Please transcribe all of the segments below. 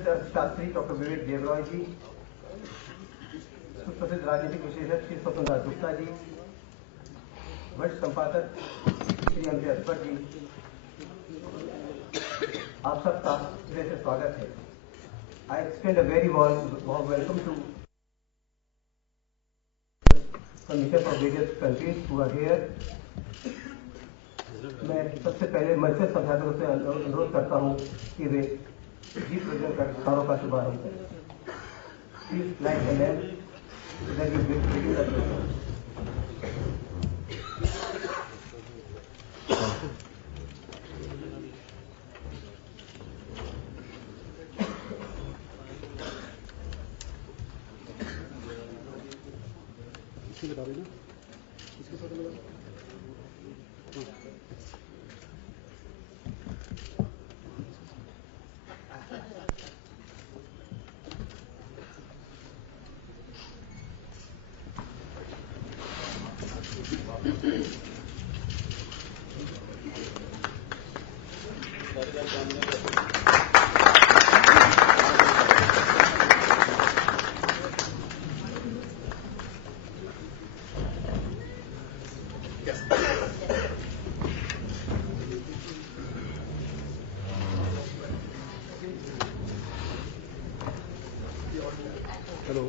सुप्रसिद्ध शास्त्री डॉक्टर विवेक देवरॉय जी, सुप्रसिद्ध राजनीतिक विशेषज्ञ श्री स्वतंत्र गुप्ता जी, वरिष्ठ संपादक श्री अकबर जी, आप सबका हृदय से स्वागत है। I extend a very warm welcome to commission of various countries who are here. मैं सबसे पहले मंच से संसाधकों से अनुरोध करता हूँ कि वे जीत प्रजन कर समारोह का शुभारंभ करें। Please light the lamp so that you will begin the program. Hello.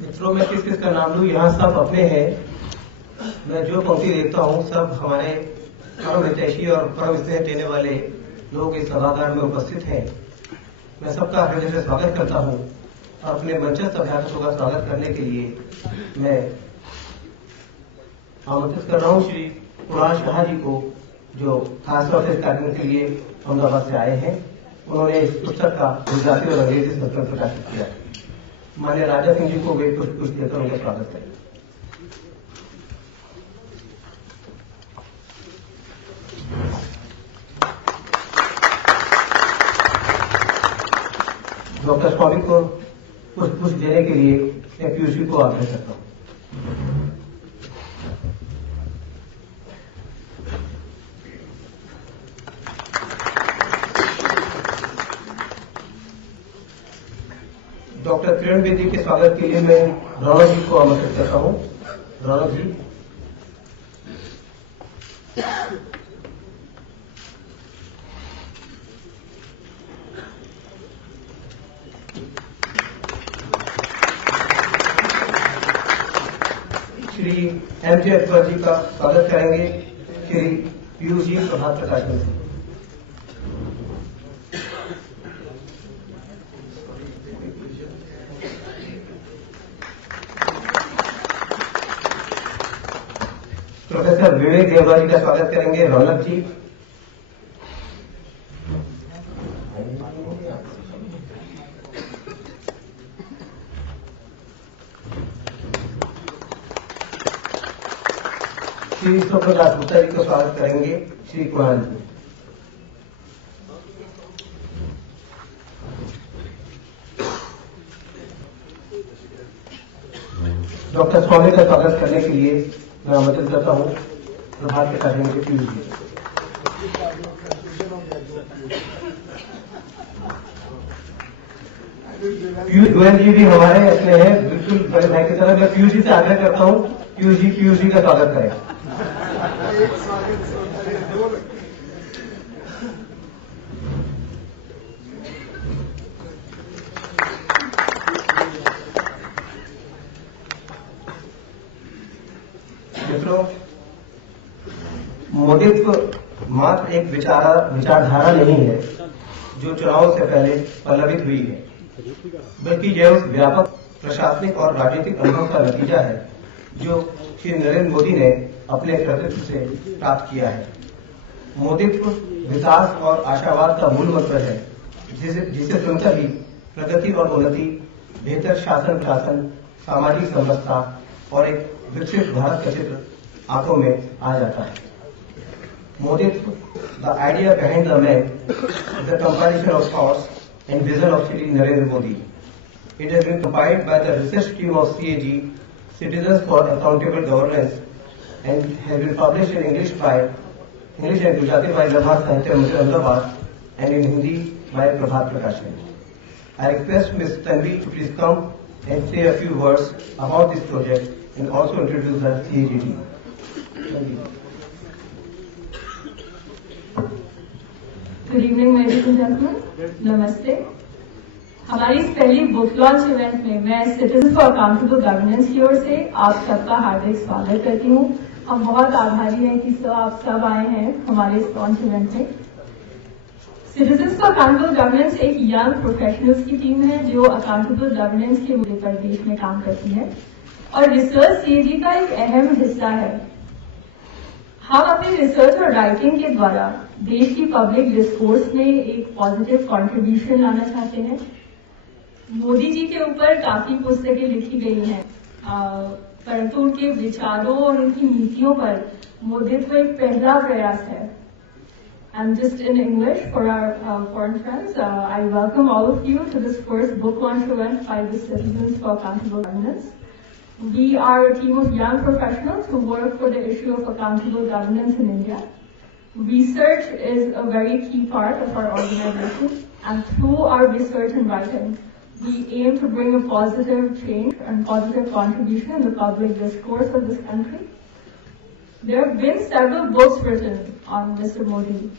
मित्रों, मैं किस किस का नाम लूं? यहाँ सब अपने हैं। मैं जो पंक्ति देखता हूँ सब हमारे परम हितैषी और परम स्नेह देने वाले लोग इस सभागार में उपस्थित हैं। मैं सबका हृदय से स्वागत करता हूँ और अपने मंचस्थ अभ्यासों का स्वागत करने के लिए मैं आमंत्रित कर रहा हूँ श्री कुणाल शाह जी को, जो खासतौर से इस कार्यक्रम के लिए अहमदाबाद से आए हैं। उन्होंने इस पुस्तक का गुजराती और अंग्रेजी संस्करण प्रकाशित किया। माननीय राजा सिंह जी को वे पुष्प देकर उनका स्वागत करें। डॉक्टर स्वामी को पुष्प देने के लिए मैं पीयूष जी को आग्रह करता हूं। डॉक्टर किरण बेदी के स्वागत के लिए मैं रौनक जी को आमंत्रित करता हूं। रौनक जी। श्री एम.जे. अकबर जी का स्वागत करेंगे श्री पीयूष जी प्रभात प्रकाशन से। प्रोफेसर विवेक देवरॉय जी का स्वागत करेंगे रौनक जी। श्री स्वतंत्र गुप्ता जी का स्वागत करेंगे श्री कुणाल जी। डॉक्टर स्वामी का स्वागत करने के लिए मैं आमंत्रित करता हूं प्रभात के कार्य में पीयूष जी। पीयूष गोयल जी भी हमारे अपने हैं, बिल्कुल बड़े भाई की तरह। मैं पीयूष जी से आग्रह करता हूं पीयूष जी का स्वागत करें। मित्रों, मोदित्व मात्र एक विचारधारा नहीं है जो चुनावों से पहले पल्लवित हुई है, बल्कि यह उस व्यापक प्रशासनिक और राजनीतिक अनुभव का नतीजा है जो श्री नरेंद्र मोदी ने अपने कर्तृत्व से प्राप्त किया है। मोदित्व विकास और आशावाद का मूल मंत्र है, जिसे सुनकर ही प्रगति और उन्नति, बेहतर शासन प्रशासन, सामाजिक समरसता और एक विकसित भारत का चित्र आंखों में आ जाता है। मोदित्व The idea behind the map is the compilation of thoughts and vision of Shri Narendra Modi. It has been compiled by the research team of CAG, Citizens for Accountable Governance, and has been published in English and Gujarati by Rajnath and in Hindi by Bharatiya. I request Ms. Tanvi to please come and say a few words about this project and also introduce her CAG team. Thank you. Good evening, ladies and gentlemen. Namaste. हमारी इस पहली book launch event में मैं citizen for accountable governance की ओर से आप सबका हार्दिक स्वागत करती हूँ। हम बहुत आभारी हैं कि आप सब आए हैं हमारे इस लॉन्च इवेंट में। सिटीजन फॉर अकाउंटेबल गवर्नेंस एक यंग प्रोफेशनल्स की टीम है जो अकाउंटेबल गवर्नेंस के मुद्दे पर देश में काम करती है और रिसर्च सीएजी का एक अहम हिस्सा है। हम अपनी रिसर्च और राइटिंग के द्वारा देश की पब्लिक डिस्कोर्स में एक पॉजिटिव कंट्रीब्यूशन लाना चाहते हैं। मोदी जी के ऊपर काफी पुस्तकें लिखी गई हैं, परंतु उनके विचारों और उनकी नीतियों पर मोदित्व एक पहला प्रयास है। And just in English for our foreign friends, I welcome all of you to this first book launch event by the Citizens for Accountable Governance. We are a team of young professionals who work for the issue of accountable governance in India. Research is a very key part of our organization, and through our research and writing, we aim to bring a positive change and positive contribution in the public discourse of this country. There have been several books written on Mr. Modi,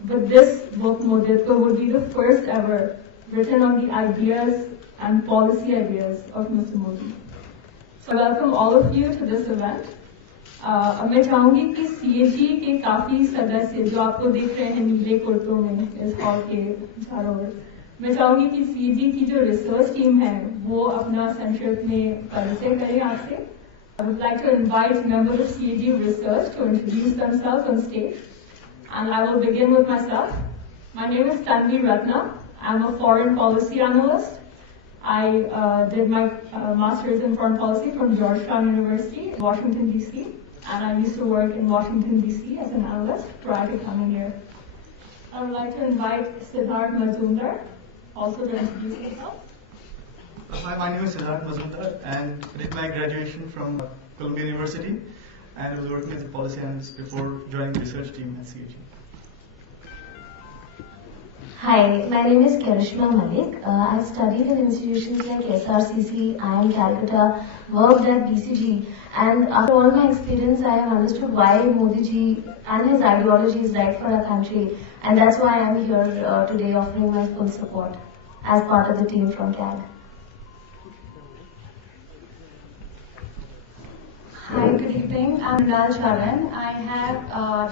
but this book, Moditva, would be the first ever written on the ideas and policy ideas of Mr. Modi. So I welcome all of you to this event. अब मैं चाहूंगी कि CAG के काफी सदस्य जो आपको देख रहे हैं नीले कुर्तों में इस हॉल के चारों ओर, मैं चाहूंगी कि सीएजी की जो रिसर्च टीम है वो अपना संक्षिप्त में परिचय करें आपसे। I would like to invite members of CAG Research to introduce themselves on stage, and I will begin with myself. My name is Tanvi Ratna. I'm a foreign policy analyst. I did my master's in foreign policy from Georgetown University, Washington, D.C., and I used to work in Washington, D.C. as an analyst prior to coming here. I would like to invite Siddharth Mazumdar also to introduce himself. Hi, my name is Siddharth Mazumdar, and I did my graduation from Columbia University, and I was working as a policy analyst before joining the research team at CAG. Hi, my name is Karishma Malik. I've studied in institutions like SRCC, IIM Calcutta, worked at BCG, and after all my experience, I have understood why Modi ji and his ideology is right for our country, and that's why I'm here today offering my full support as part of the team from CAG. Hi, good evening. I'm Raj Sharan. I have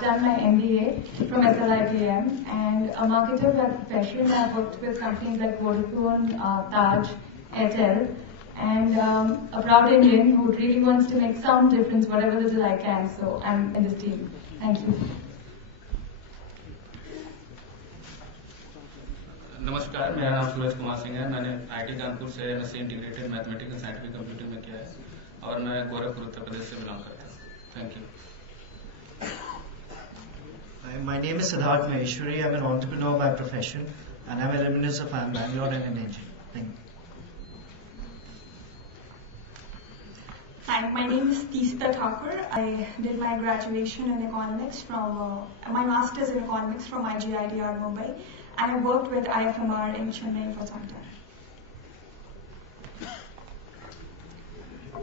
done my MBA from SLITM, and a marketer by profession. I've worked with companies like Vodafone, Taj, Airtel, and a proud Indian who really wants to make some difference, whatever little I can. So I'm in this team. Thank you. नमस्कार, मेरा नाम सूरज कुमार सिंह है। मैंने IT Kanpur से MSc integrated mathematics and scientific computing में किया है और मैं गोरखपुर उत्तर प्रदेश से बिलोंग करता हूँ। Thank you. My name is Siddharth Maheshwari. I'm an entrepreneur by profession, and I'm an alumnus of IIM Bangalore and an engineer. Thank you. Hi, my name is Teesta Thakur. I did my graduation in economics my master's in economics from IGIDR Mumbai, and I worked with IFMR in Chennai for some time.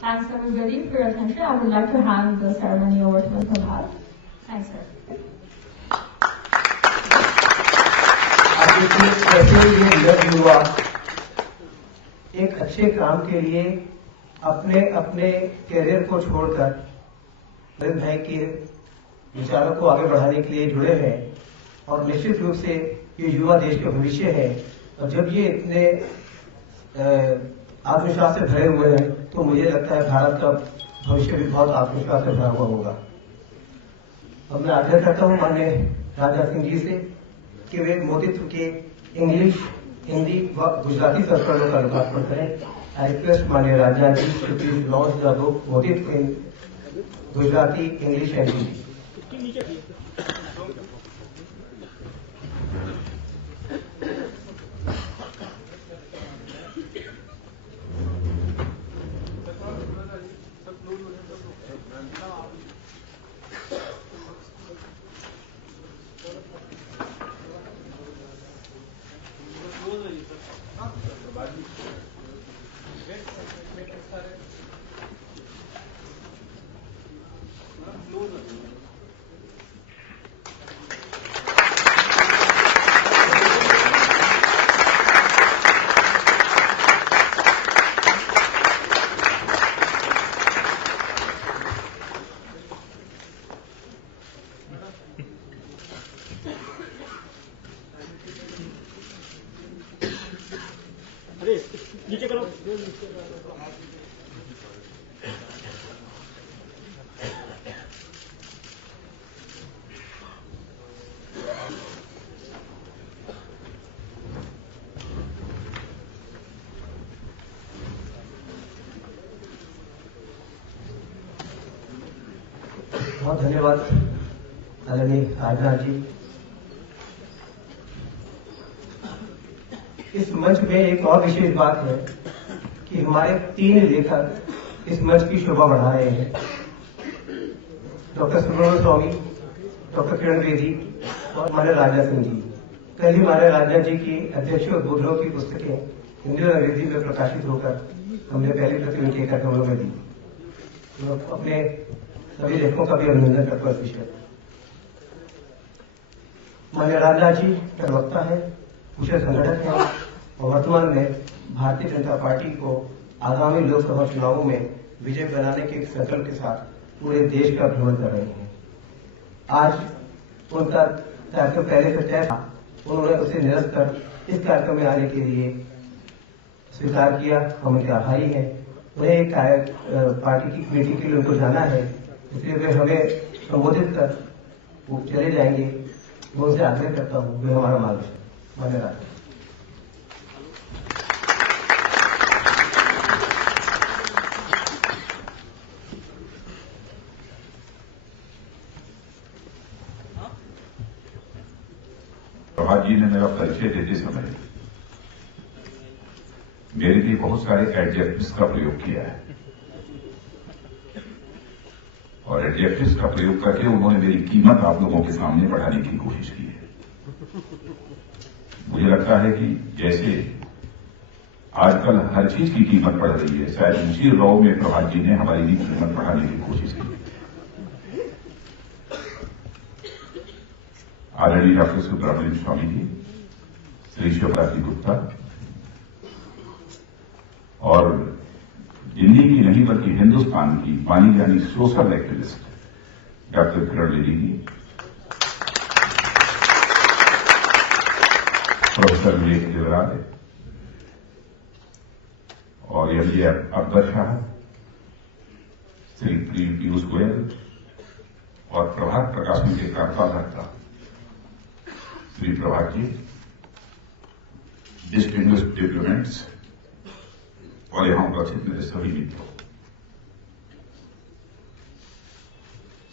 Thanks everybody for your attention. I would like to hand the ceremony over to Mr. Bhatt. Thanks, sir. कैसे युवा एक अच्छे काम के लिए अपने career को छोड़कर नरेंद्र भाई के विचारों को आगे बढ़ाने के लिए जुड़े हैं और निश्चित रूप से ये युवा देश के भविष्य है और जब ये इतने आत्मविश्वास से भरे हुए हैं तो मुझे लगता है भारत का भविष्य भी बहुत आत्मविश्वास से भरा हुआ होगा। अब मैं आग्रह करता हूँ माननीय राजनाथ सिंह जी से कि वे मोदित्व के इंग्लिश, हिंदी व गुजराती संस्करणों का लोकार्पण करें। आई रिक्वेस्ट माननीय Rajnath ji to please launch the book Moditva in Gujarati, English and Hindi. बहुत धन्यवाद आदरणीय राजनाथ जी। इस मंच में एक और विशेष बात है कि हमारे 3 लेखक इस मंच की शोभा बढ़ा रहे हैं। डॉक्टर सुब्रमण्यम स्वामी, डॉक्टर किरण बेदी और हमारे राजनाथ सिंह जी। कल ही हमारे राजनाथ जी की अध्यक्षीय उद्बोधनों की पुस्तकें हिंदी और अंग्रेजी में प्रकाशित होकर हमने पहली प्रति उनके कार्यक्रमों में दी। तो अपने सभी लेखकों का भी अभिनंदन करता हूं। इस विषय माननीय राजनाथ जी प्रवक्ता है, कुशल संगठक हैं और वर्तमान में भारतीय जनता पार्टी को आगामी लोकसभा चुनावों में विजय बनाने के संकल्प के साथ पूरे देश का भ्रमण कर रहे हैं। आज उनका कार्यक्रम पहले से तय था, उन्होंने उसे निरस्त कर इस कार्यक्रम में आने के लिए स्वीकार किया। हम उनके आभारी हैं। उन्हें एक पार्टी की मीटिंग के लिए उनको जाना है, इसलिए वे हमें संबोधित कर वो चले जाएंगे। मैं उनसे आग्रह करता हूं, वे हमारा मार्गदर्शन। धन्यवाद। प्रभात जी ने मेरा परिचय देते समय मेरे लिए बहुत सारे एडजेक्टिव्स का प्रयोग किया है और एडजेक्टिव्स का प्रयोग करके उन्होंने मेरी कीमत आप लोगों के सामने बढ़ाने की कोशिश की है। मुझे लगता है कि जैसे आजकल हर चीज की कीमत बढ़ रही है, शायद उसी रौ में प्रभात जी ने हमारी भी कीमत बढ़ाने की कोशिश की। आदरणीय डॉक्टर सुब्रमण्यम स्वामी जी, श्री शिवरात्रि गुप्ता और दिल्ली की नहीं बल्कि हिंदुस्तान की मानी जानी social activist doctor Kiran Bedi जी, प्रोफेसर विवेक देवराय और एमजे अकबर शाह, श्री पीयूष गोयल और प्रभात प्रकाशन के कार्यपालक श्री प्रभात जी, डिस्टिंग्विश्ड डिप्लोमेट्स और यहां उपस्थित मेरे सभी मित्रों।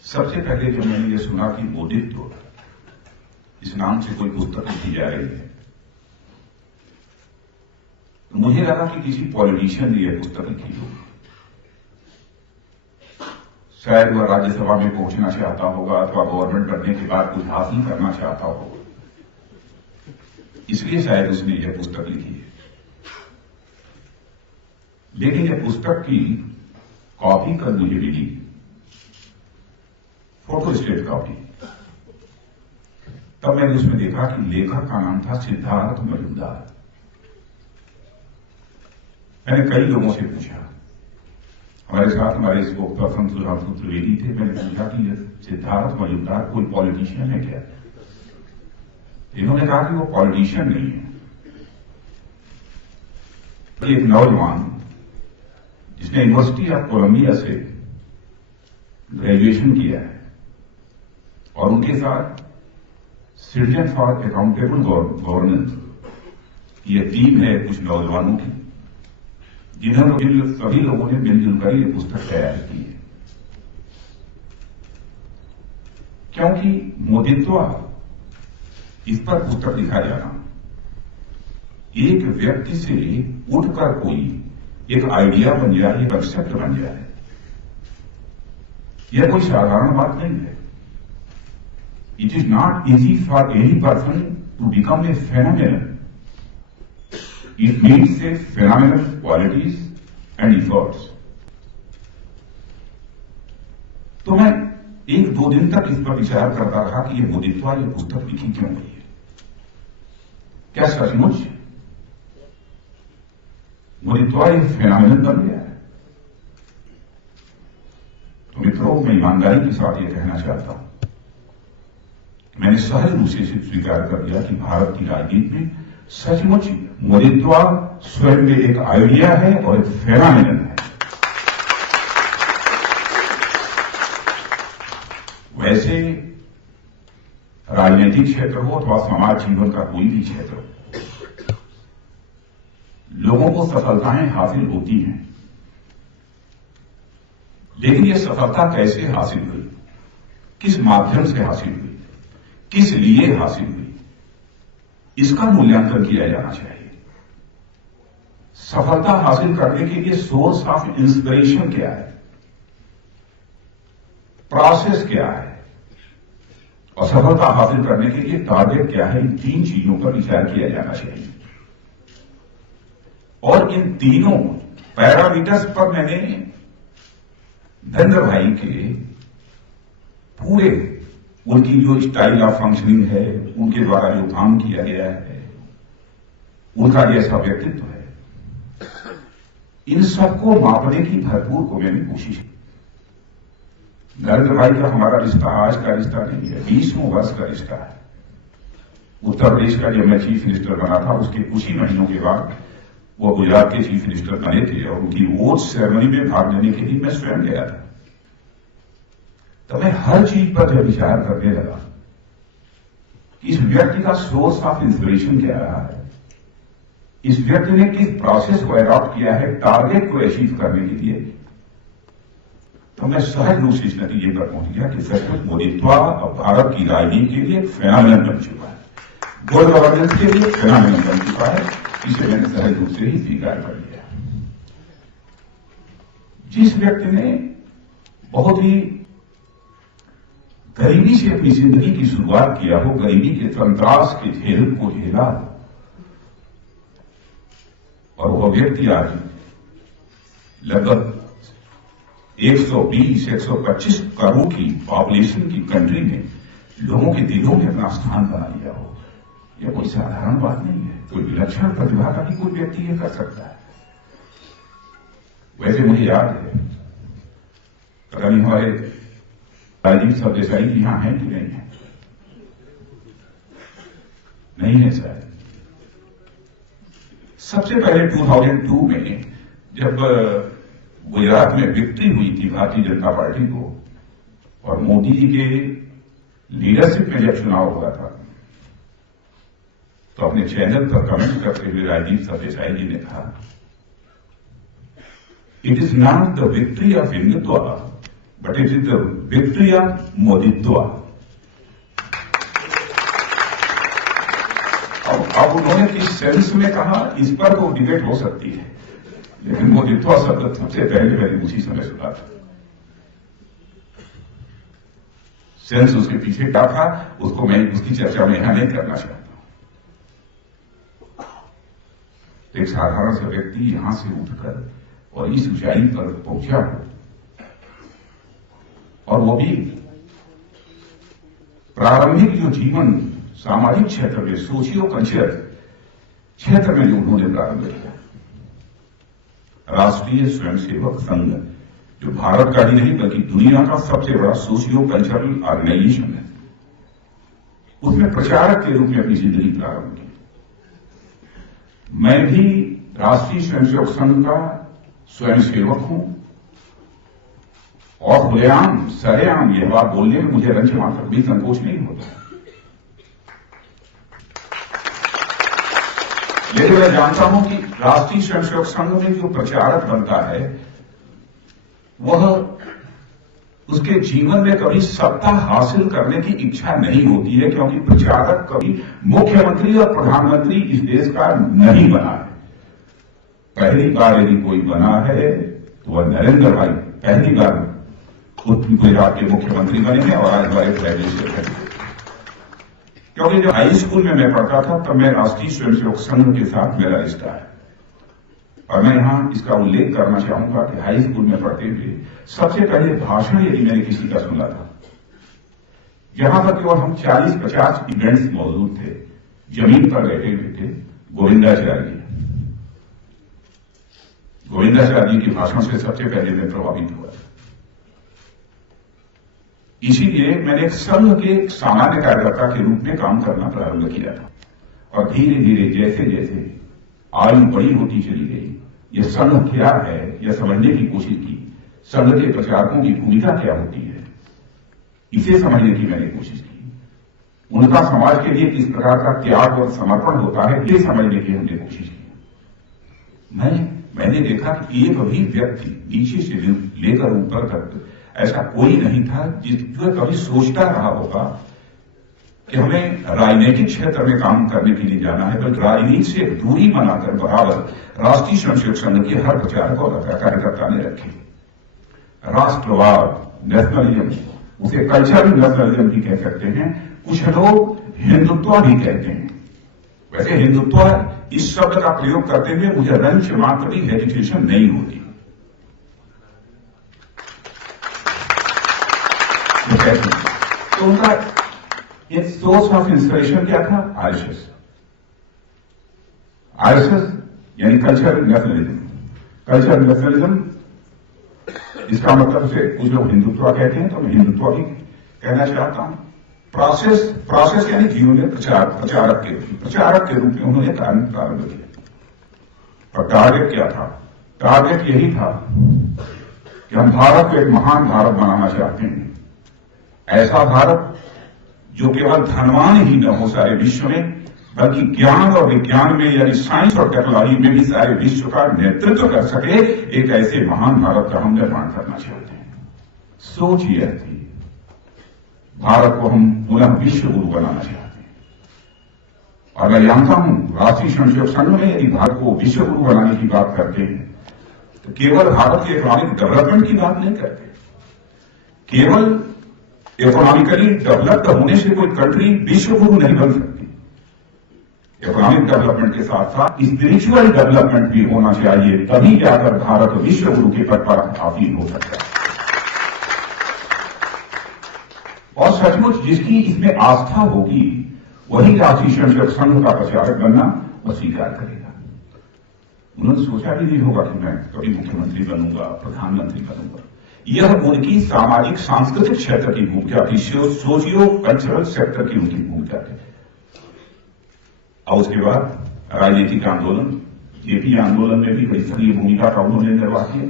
सबसे पहले जब मैंने ये सुना कि मोदित्व इस नाम से कोई पुस्तक लिखी जा रही है, तो मुझे लगा कि किसी पॉलिटिशियन ने यह पुस्तक लिखी हो। शायद वह राज्यसभा में पहुंचना चाहता होगा अथवा गवर्नमेंट बनने के बाद कुछ हासिल करना चाहता होगा, इसलिए शायद उसने यह पुस्तक लिखी है। लेकिन यह पुस्तक की कॉपी कल मुझे मिली, फोटोस्टेट कॉपी। तब मैंने उसमें देखा कि लेखक का नाम था सिद्धार्थ मजूमदार। मैंने कई लोगों से पूछा, हमारे साथ हमारे स्पोक पर्सन सुधांशु त्रिवेदी थे। मैंने पूछा कि यह सिद्धार्थ मजूमदार कोई पॉलिटिशियन है क्या? इन्होंने कहा कि वो पॉलिटिशियन नहीं है, एक नौजवान जिसने यूनिवर्सिटी ऑफ कोलंबिया से ग्रेजुएशन किया है और उनके साथ सिटीजन फॉर अकाउंटेबल गवर्नेंस ये टीम है कुछ नौजवानों की, जिन्होंने सभी लोगों ने मिलजुल कर ये पुस्तक तैयार की है। क्योंकि मोदित्व इस पर पुस्तक लिखा जाना, एक व्यक्ति से उठकर कोई एक आइडिया बन जाए, एक कंसेप्ट बन जाए, यह कोई साधारण बात नहीं है। It is not easy for any person to become a phenomenon. It needs a phenomenal qualities and efforts. तो मैं 1-2 दिन तक इस पर विचार करता रहा कि यह मोदित्व ये पुस्तक लिखी क्यों गई है। क्या सचमुच मोदित्व एक फेनोमेनन बन गया है? तो मित्रों, मैं ईमानदारी के साथ ये कहना चाहता हूं, मैंने सहज रूप से स्वीकार कर लिया कि भारत की राजनीति में सचमुच मोदित्वा स्वयं में एक आइडिया है और एक फेनोमेनन है। वैसे राजनीतिक क्षेत्र हो अथवा समाज जीवन का कोई भी क्षेत्र हो, लोगों को सफलताएं हासिल होती हैं, लेकिन ये सफलता कैसे हासिल हुई, किस माध्यम से हासिल हुई, किस लिए हासिल हुई, इसका मूल्यांकन किया जाना चाहिए। सफलता हासिल करने के लिए सोर्स ऑफ इंस्पिरेशन क्या है, प्रोसेस क्या है, और सफलता हासिल करने के लिए टारगेट क्या है, इन तीन चीजों पर विचार किया जाना चाहिए। और इन तीनों पैरामीटर्स पर मैंने धनंजय भाई के पूरे उनकी जो स्टाइल ऑफ फंक्शनिंग है, उनके द्वारा जो काम किया गया है, उनका जैसा व्यक्तित्व है, इन सबको मापने की भरपूर को मैंने कोशिश की। नरेंद्र भाई का हमारा रिश्ता आज का रिश्ता नहीं है, 20 वर्ष का रिश्ता है। उत्तर प्रदेश का जब मैं चीफ मिनिस्टर बना था, उसके कुछ ही महीनों के बाद वो गुजरात के चीफ मिनिस्टर बने थे और उनकी वोट सेरेमनी में भाग लेने के लिए मैं स्वयं गया था। तो मैं हर चीज पर जब विचार करने लगा कि इस व्यक्ति का सोर्स ऑफ इंस्पिरेशन क्या रहा है, इस व्यक्ति ने किस प्रोसेस को अडॉप्ट किया है टारगेट को अचीव करने के लिए, तो मैं सहज रूप से इस नतीजे पर पहुंच गया कि सचमुच मोदित्वा अब भारत की राजनीति के लिए एक फेनोमेनन बन चुका है, गुड गवर्नेंस के लिए फेनोमेनन बन चुका है। इसे मैंने सहज रूप से ही स्वीकार कर लिया। जिस व्यक्ति ने बहुत ही गरीबी से अपनी जिंदगी की शुरुआत किया हो, गरीबी के त्रास के झेल को झेला, और वह व्यक्ति आज लगभग 120-125 करोड़ की पॉपुलेशन की कंट्री में लोगों के दिलों में अपना स्थान बना लिया हो, यह कोई साधारण बात नहीं है। कोई विलक्षण प्रतिभा का भी कोई व्यक्ति यह कर सकता है। वैसे मुझे याद है, पता नहीं हमारे राजीव सरदेसाई जी यहां हैं कि नहीं है, नहीं है शायद। सबसे पहले 2002 में जब गुजरात में विक्ट्री हुई थी भारतीय जनता पार्टी को, और मोदी जी के लीडरशिप में जब चुनाव हुआ था, तो अपने चैनल पर कमेंट करते हुए राजीव सरदेसाई जी ने कहा, it is not the victory of Hindutva but it is the victory of Moditva. अब उन्होंने किस सेंस में कहा, इस पर तो डिबेट हो सकती है, लेकिन मोदित्वा शब्द सबसे पहले मैंने उसी समय सुना था। सेंस उसके पीछे क्या था, उसको मैं उसकी चर्चा में यहां नहीं करना चाहता हूं। एक साधारण सा व्यक्ति यहां से उठकर और इस ऊंचाई पर पहुंचा हो, और वो भी प्रारंभिक जो जीवन सामाजिक क्षेत्र में, सोशियो कल्चर क्षेत्र में जो उन्होंने प्रारंभ किया, राष्ट्रीय स्वयंसेवक संघ, जो भारत का ही नहीं बल्कि दुनिया का सबसे बड़ा सोशियो कल्चरल ऑर्गेनाइजेशन है, उसमें प्रचारक के रूप में अपनी जिंदगी प्रारंभ की। मैं भी राष्ट्रीय स्वयंसेवक संघ का स्वयंसेवक हूं, और खुलेआम सरेआम यह बात बोलने में मुझे रंज मात्र भी संकोच नहीं होता। लेकिन मैं जानता हूं कि राष्ट्रीय स्वयंसेवक संघ में जो प्रचारक बनता है, वह उसके जीवन में कभी सत्ता हासिल करने की इच्छा नहीं होती है, क्योंकि प्रचारक कभी मुख्यमंत्री और प्रधानमंत्री इस देश का नहीं बना है। पहली बार यदि कोई बना है तो वह नरेंद्र भाई पहली बार गुजरात के मुख्यमंत्री बने हैं, और आज हमारे ग्रेजुएशन है। क्योंकि जब हाई स्कूल में मैं पढ़ता था, तब मैं राष्ट्रीय स्वयंसेवक संघ के साथ मेरा रिश्ता है, और मैं यहां इसका उल्लेख करना चाहूंगा कि हाई स्कूल में पढ़ते हुए सबसे पहले भाषण यदि मैंने किसी का सुना था, जहां पर केवल हम 40-50 स्टूडेंट्स मौजूद थे, जमीन पर बैठे हुए थे, गोविंदाचार्य जी के भाषण से सबसे पहले मैं प्रभावित हुआ था। इसीलिए मैंने एक संघ के सामान्य कार्यकर्ता के रूप में काम करना प्रारंभ किया था, और धीरे धीरे जैसे जैसे आयु बड़ी होती चली गई, ये संघ क्या है यह समझने की कोशिश की। संघ के प्रचारकों की भूमिका क्या होती है, इसे समझने की मैंने कोशिश की। उनका समाज के लिए किस प्रकार का त्याग और समर्पण होता है, ये समझने की हमने कोशिश की। मैंने देखा कि एक भी व्यक्ति नीचे से लेकर ऊपर तक ऐसा कोई नहीं था जो कभी सोचता रहा होगा कि हमें राजनीतिक क्षेत्र में काम करने के लिए जाना है, बल्कि राजनीति से दूरी बनाकर बराबर राष्ट्रीय स्वयंसेवक संघ के हर प्रचारक और कार्यकर्ता ने रखी। राष्ट्रवाद, नेशनलिज्म, उसे कल्चरल नेशनलिज्म भी कह सकते हैं, कुछ लोग हिंदुत्व भी कहते हैं। वैसे हिंदुत्व इस शब्द का प्रयोग करते हुए मुझे रंच मात्र भी हेजिटेशन नहीं होती। तो उनका एक सोर्स ऑफ इंस्पिरेशन क्या था? आरएसएस यानी कल्चरल नेशनलिज्म। कल्चरल नेशनलिज्म इसका मतलब उसे कुछ लोग हिंदुत्व कहते हैं, तो मैं हिंदुत्व भी कहना चाहता हूं। प्रोसेस यानी जीवन में प्रचारक के रूप में उन्होंने प्रारंभ किया। और टारगेट क्या था? टारगेट यही था कि हम भारत को एक महान भारत बनाना चाहते हैं, ऐसा भारत जो केवल धनवान ही न हो सारे विश्व में, बल्कि ज्ञान और विज्ञान में यानी साइंस और टेक्नोलॉजी में भी सारे विश्व का नेतृत्व कर सके। एक ऐसे महान भारत का हम निर्माण करना चाहते हैं। सोच यह थी, भारत को हम पुनः विश्व गुरु बनाना चाहते हैं। और मैं जानता हूं राष्ट्रीय स्वयंसेवक संघ में यदि भारत को विश्व गुरु बनाने की बात करते हैं तो केवल भारत के इकोनॉमिक डेवलपमेंट की बात नहीं करते। केवल इकोनॉमिकली डेवलप्ड होने से कोई कंट्री विश्व गुरु नहीं बन सकती। इकोनॉमिक डेवलपमेंट के साथ साथ स्पिरिचुअल डेवलपमेंट भी होना चाहिए, तभी जाकर भारत विश्व गुरु के पद पर आसीन हो सकता है। और सचमुच जिसकी इसमें आस्था होगी वही राष्ट्रीय स्वयंसेवक संघ का प्रचारक बनना और स्वीकार करेगा। उन्होंने सोचा भी नहीं होगा कि मैं कभी मुख्यमंत्री बनूंगा, प्रधानमंत्री बनूंगा। यह उनकी सामाजिक सांस्कृतिक क्षेत्र की भूमिका थी, सोशियो कल्चरल सेक्टर की उनकी भूमिका थी। और उसके बाद राजनीतिक आंदोलन, जेपी आंदोलन में भी बड़ी सक्रिय भूमिका का उन्होंने निर्वाह किया।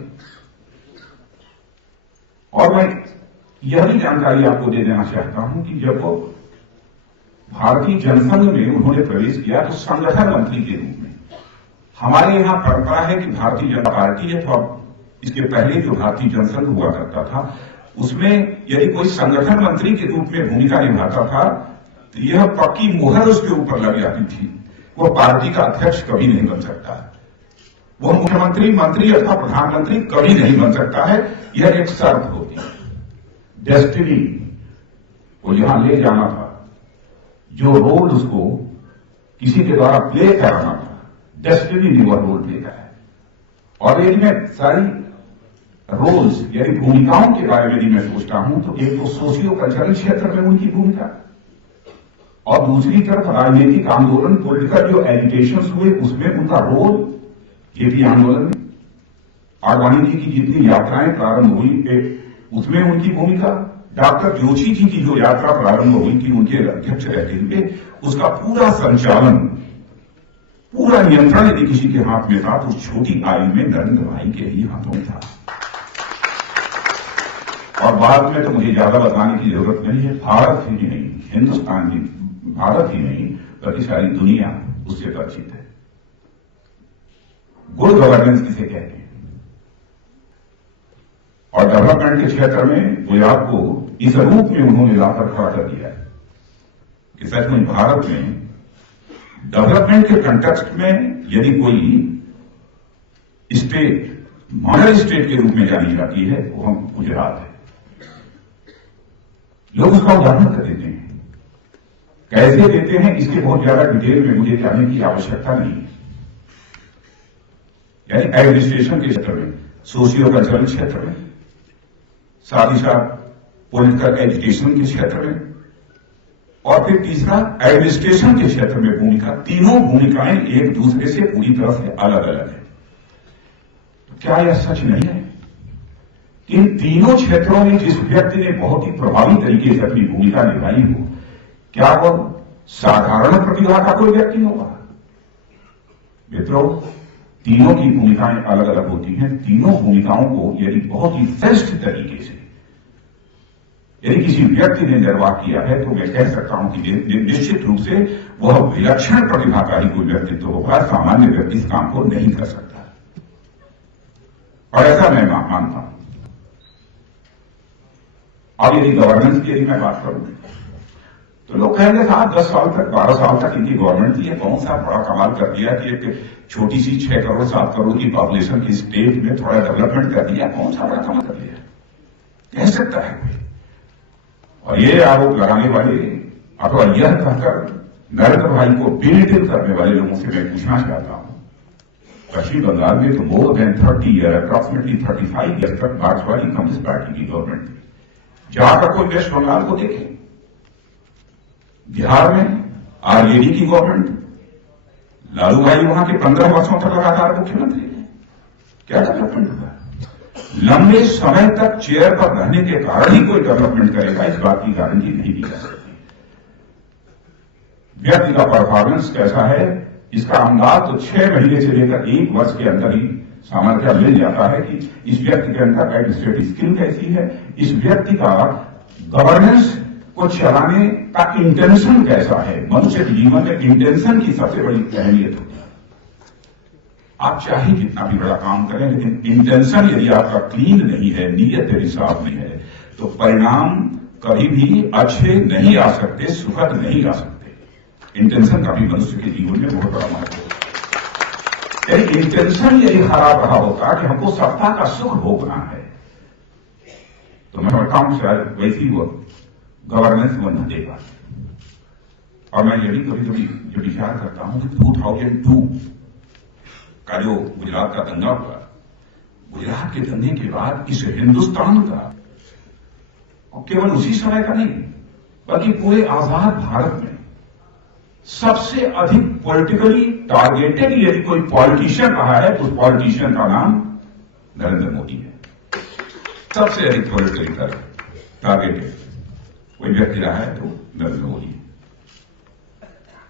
और मैं यह भी जानकारी आपको दे देना चाहता हूं कि जब वो भारतीय जनसंघ में उन्होंने प्रवेश किया तो संगठन मंत्री के रूप में, हमारे यहां परंपरा है कि भारतीय जनता पार्टी है, तो इसके पहले जो भारतीय जनसंघ हुआ करता था उसमें यदि कोई संगठन मंत्री के रूप में भूमिका निभाता था तो यह पक्की मुहर उसके ऊपर लग जाती थी, वो पार्टी का अध्यक्ष कभी नहीं बन सकता है, वो मुख्यमंत्री, मंत्री अथवा प्रधानमंत्री कभी नहीं बन सकता है। यह एक शर्त होती है। डेस्टिनी को यहां ले जाना था, जो रोल उसको किसी के द्वारा प्ले कराना था, डेस्टिनी ने वह रोल प्ले कराया। और यदि मैं सारी रोल्स यानी भूमिकाओं के बारे में यदि मैं सोचता हूं तो एक तो सोशियो कल्चरल क्षेत्र में उनकी भूमिका, और दूसरी तरफ राजनीतिक आंदोलन, पॉलिटिकल जो एजिटेशन हुए उसमें उनका रोल, जेपी आंदोलन में आडवाणी जी की जितनी यात्राएं प्रारंभ हुई उसमें उनकी भूमिका, डॉक्टर जोशी जी की जो यात्रा प्रारंभ हुई थी उनके अध्यक्ष रहते हुए, उसका पूरा संचालन, पूरा नियंत्रण यदि किसी के हाथ में था तो उस छोटी आयु में नरेंद्र भाई के ही हाथों में था। और बाद में तो मुझे ज्यादा बताने की जरूरत नहीं है, भारत ही नहीं, हिंदुस्तान ही, भारत ही नहीं बल्कि सारी दुनिया उससे परिचित है। गुड गवर्नेंस किसे कहते हैं, और डेवलपमेंट के क्षेत्र में गुजरात को इस रूप में उन्होंने लाकर खड़ा कर दिया है कि सच में भारत में डेवलपमेंट के कंटेक्स्ट में यदि कोई स्टेट मॉडल स्टेट के रूप में जानी जाती है वो हम गुजरात है। लोग उसका उदाहरण कर देते हैं, कैसे देते हैं इसके बहुत ज्यादा डिटेल में मुझे जानने की आवश्यकता नहीं है। यानी एडमिनिस्ट्रेशन के क्षेत्र में, सोशियो कल्चरल क्षेत्र में, साथ ही साथ पॉलिटिकल एजुकेशन के क्षेत्र में, और फिर तीसरा एडमिनिस्ट्रेशन के क्षेत्र में भूमिका। तीनों भूमिकाएं एक दूसरे से पूरी तरह से अलग अलग है। तो क्या यह सच नहीं है कि इन तीनों क्षेत्रों में जिस व्यक्ति ने बहुत ही प्रभावी तरीके से अपनी भूमिका निभाई हो, क्या वह साधारण प्रतिभा का कोई व्यक्ति होगा। मित्रों, तीनों की भूमिकाएं अलग अलग होती हैं। तीनों भूमिकाओं को यदि बहुत ही श्रेष्ठ तरीके से यदि किसी व्यक्ति ने निर्वाह किया है तो मैं कह सकता हूं कि निश्चित रूप से वह विलक्षण प्रतिभा का ही कोई व्यक्तित्व होगा। सामान्य व्यक्ति इस काम को नहीं कर सकता, और ऐसा मैं मानता हूं। अब यदि गवर्नेंस की यदि मैं बात करूं तो लोग कहेंगे साहब 10 साल तक 12 साल तक इनकी गवर्नमेंट थी, कौन सा बड़ा कमाल कर दिया कि एक छोटी सी 6 करोड़ 7 करोड़ की पॉपुलेशन की स्टेट में थोड़ा डेवलपमेंट कर दिया, कौन सा बड़ा कमाल कर दिया, कह सकता है कोई। और ये आरोप लगाने वाले अथवा यह कहकर नरेंद्र भाई को बेनिफिट करने वाले लोगों से मैं पूछना चाहता हूं, पश्चिम बंगाल में तो more than 30 year, approximately 35 year तक मार्क्सवादी कम्युनिस्ट पार्टी की गवर्नमेंट थी। जाकर कोई वेस्ट बंगाल को देखे, बिहार में आरजेडी की गवर्नमेंट, लालू भाई वहां के 15 वर्षों तक लगातार मुख्यमंत्री है, क्या डेवलपमेंट हुआ? लंबे समय तक चेयर पर रहने के कारण ही कोई डेवलपमेंट करेगा, इस बात की गारंटी नहीं दी जा सकती। व्यक्ति का परफॉर्मेंस कैसा है इसका अंदाज तो 6 महीने से लेकर 1 वर्ष के अंदर ही सामर्थ्य मिल जाता है कि इस व्यक्ति के अंदर एडमिनिस्ट्रेटिव स्किल कैसी है, इस व्यक्ति का गवर्नेंस को चलाने का इंटेंशन कैसा है। मनुष्य के जीवन में इंटेंशन की सबसे बड़ी अहमियत होती है। आप चाहे जितना भी बड़ा काम करें, लेकिन इंटेंशन यदि आपका क्लीन नहीं है, नीयत यदि साफ नहीं है, तो परिणाम कभी भी अच्छे नहीं आ सकते, सुखद नहीं आ सकते। इंटेंशन का भी मनुष्य के जीवन में बहुत बड़ा महत्व है। यदि इंटेंशन यदि खराब रहा होता कि हमको सत्ता का सुख भोगना है, तो मैं समझता हूं शायद वैसी वो गवर्नेंस वो न देगा। और मैं यही कभी कभी जो विचार करता हूं कि 2002 का जो गुजरात का दंगा हुआ, गुजरात के दंगे के बाद इस हिंदुस्तान का, और केवल उसी समय का नहीं बल्कि पूरे आजाद भारत में सबसे अधिक पॉलिटिकली टारगेटेड यदि कोई पॉलिटिशियन रहा है तो उस पॉलिटिशियन का नाम नरेंद्र मोदी है। सबसे अधिक पॉलिटिकली टारगेटेड कोई व्यक्ति रहा है तो नरेंद्र मोदी।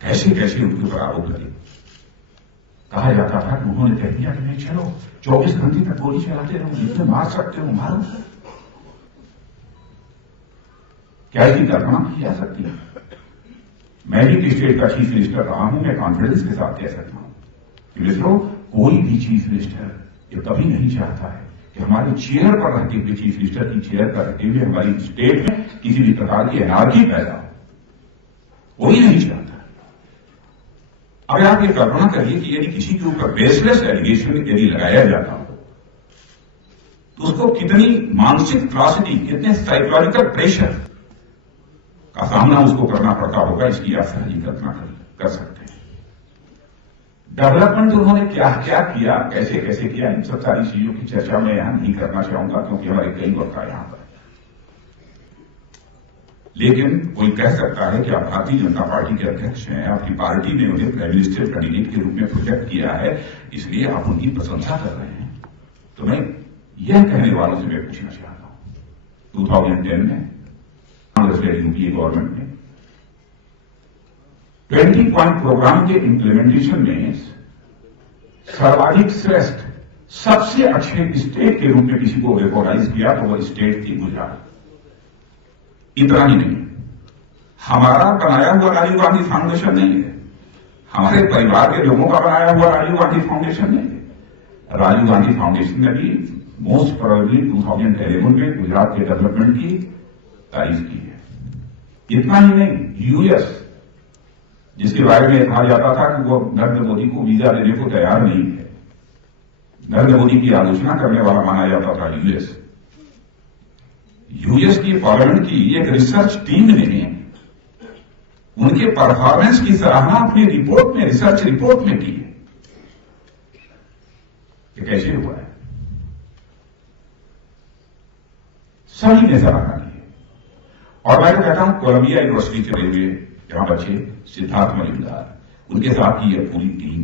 कैसे कैसे उनके ऊपर आरोप लगे। कहा जाता था कि उन्होंने कह दिया कि नहीं, चलो 24 घंटे तक गोली चलाते रहो, जितने मार सकते हो मारो। क्या इसकी कल्पना की जा सकती है? मैं भी स्टेट का चीफ मिनिस्टर रहा हूं, मैं कॉन्फिडेंस के साथ कह सकता हूं कि मित्रों, कोई भी चीफ मिनिस्टर ये कभी नहीं चाहता है कि हमारे चेयर पर रहते हुए, चीफ मिनिस्टर की चेयर पर रहते हुए हमारी स्टेट में किसी भी प्रकार की एनार्की पैदा हो। कोई नहीं चाहता। अगर आप ये कल्पना करिए कि यदि किसी के ऊपर बेसलेस एलिगेशन यदि लगाया जाता हो तो उसको कितनी मानसिक त्रासदी, कितने साइकोलॉजिकल प्रेशर का सामना उसको करना पड़ता होगा, इसकी आप सहज कल्पना कर सकते हैं। डेवलपमेंट उन्होंने क्या क्या किया, कैसे कैसे किया, इन सब सारी चीजों की चर्चा मैं यहां नहीं करना चाहूंगा क्योंकि हमारे कई वक्त यहां पर। लेकिन कोई कह सकता है कि आप भारतीय जनता पार्टी के अध्यक्ष हैं, आपकी पार्टी ने उन्हें प्राइम मिनिस्टर कैंडिडेट के रूप में प्रोजेक्ट किया है, इसलिए आप उनकी प्रशंसा कर रहे हैं। तो मैं यह कहने वालों से मैं पूछना चाहता हूं, 2010 में कांग्रेस लड़ी यूपीए गवर्नमेंट ने 20 पॉइंट प्रोग्राम के इंप्लीमेंटेशन में सर्वाधिक श्रेष्ठ, सबसे अच्छे स्टेट के रूप में किसी को रिकॉग्नाइज किया तो वह स्टेट थी गुजरात। इतना ही नहीं, हमारा बनाया हुआ राजीव गांधी फाउंडेशन नहीं है, हमारे परिवार के लोगों का बनाया हुआ राजीव गांधी फाउंडेशन नहीं है। राजीव गांधी फाउंडेशन ने भी मोस्ट प्रोबेबली 2011 में गुजरात के डेवलपमेंट की तारीफ की है। इतना ही नहीं, यूएस जिसके बारे में कहा जाता था कि वो नरेंद्र मोदी को वीजा देने को तैयार नहीं है, नरेंद्र मोदी की आलोचना करने वाला माना जाता था यूएस की पार्लियामेंट की एक रिसर्च टीम ने उनके परफॉर्मेंस की सराहना अपनी रिपोर्ट में, रिसर्च रिपोर्ट में की है। ये कैसे हुआ है? सभी ने सराहना की है। और मैं तो कहता हूं कोलंबिया यूनिवर्सिटी चले हुए जहां बच्चे सिद्धार्थ मलिंगार, उनके साथ ही यह पूरी टीम,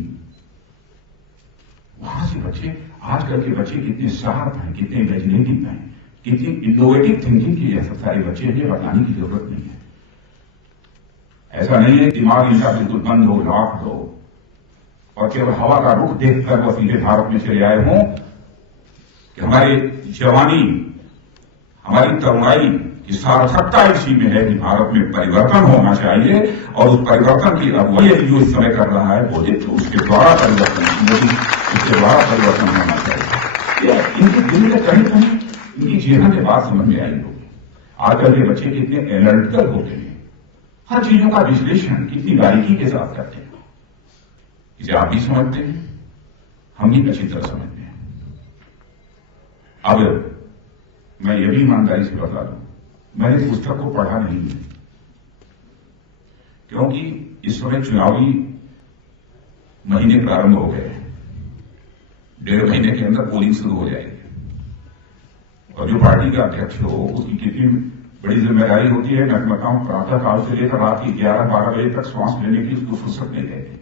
वहां से बच्चे, आजकल के बच्चे कितने शार्प हैं, कितने इमेजिनेटिव हैं, कितनी इनोवेटिव थिंकिंग की ये सब सारे बच्चे हैं, बताने की जरूरत नहीं है। ऐसा नहीं है दिमाग इनका बिल्कुल बंद हो, लॉक हो और केवल हवा का रुख देखकर वो सीधे भारत में चले आए हों कि हमारी जवानी, हमारी तरुणाई की सार्थकता इसी में है कि भारत में परिवर्तन होना चाहिए और उस परिवर्तन की अगुवाई जो इस समय कर रहा है मोदी, तो उसके द्वारा परिवर्तन होना चाहिए। इनके दिल में कहीं कहीं इनकी जेहन में बात समझ में आई होगी। आजकल के बच्चे कितने एनालिटिकल होते हैं, हर चीजों का विश्लेषण कितनी बारीकी के साथ करते हैं। इसे आप भी समझते हैं, हम भी अच्छी तरह समझते हैं। अब मैं ये भी ईमानदारी से बता दूं, मैंने पुस्तक को पढ़ा नहीं है क्योंकि इस समय चुनावी महीने प्रारंभ हो गए, 1.5 महीने के अंदर पोलिंग शुरू हो जाएगी और जो पार्टी का अध्यक्ष हो उसकी कितनी बड़ी जिम्मेदारी होती है। मैं समझता हूं प्रातः काल से लेकर रात की 11-12 बजे तक श्वास लेने की उसको फुर्सत नहीं रहती,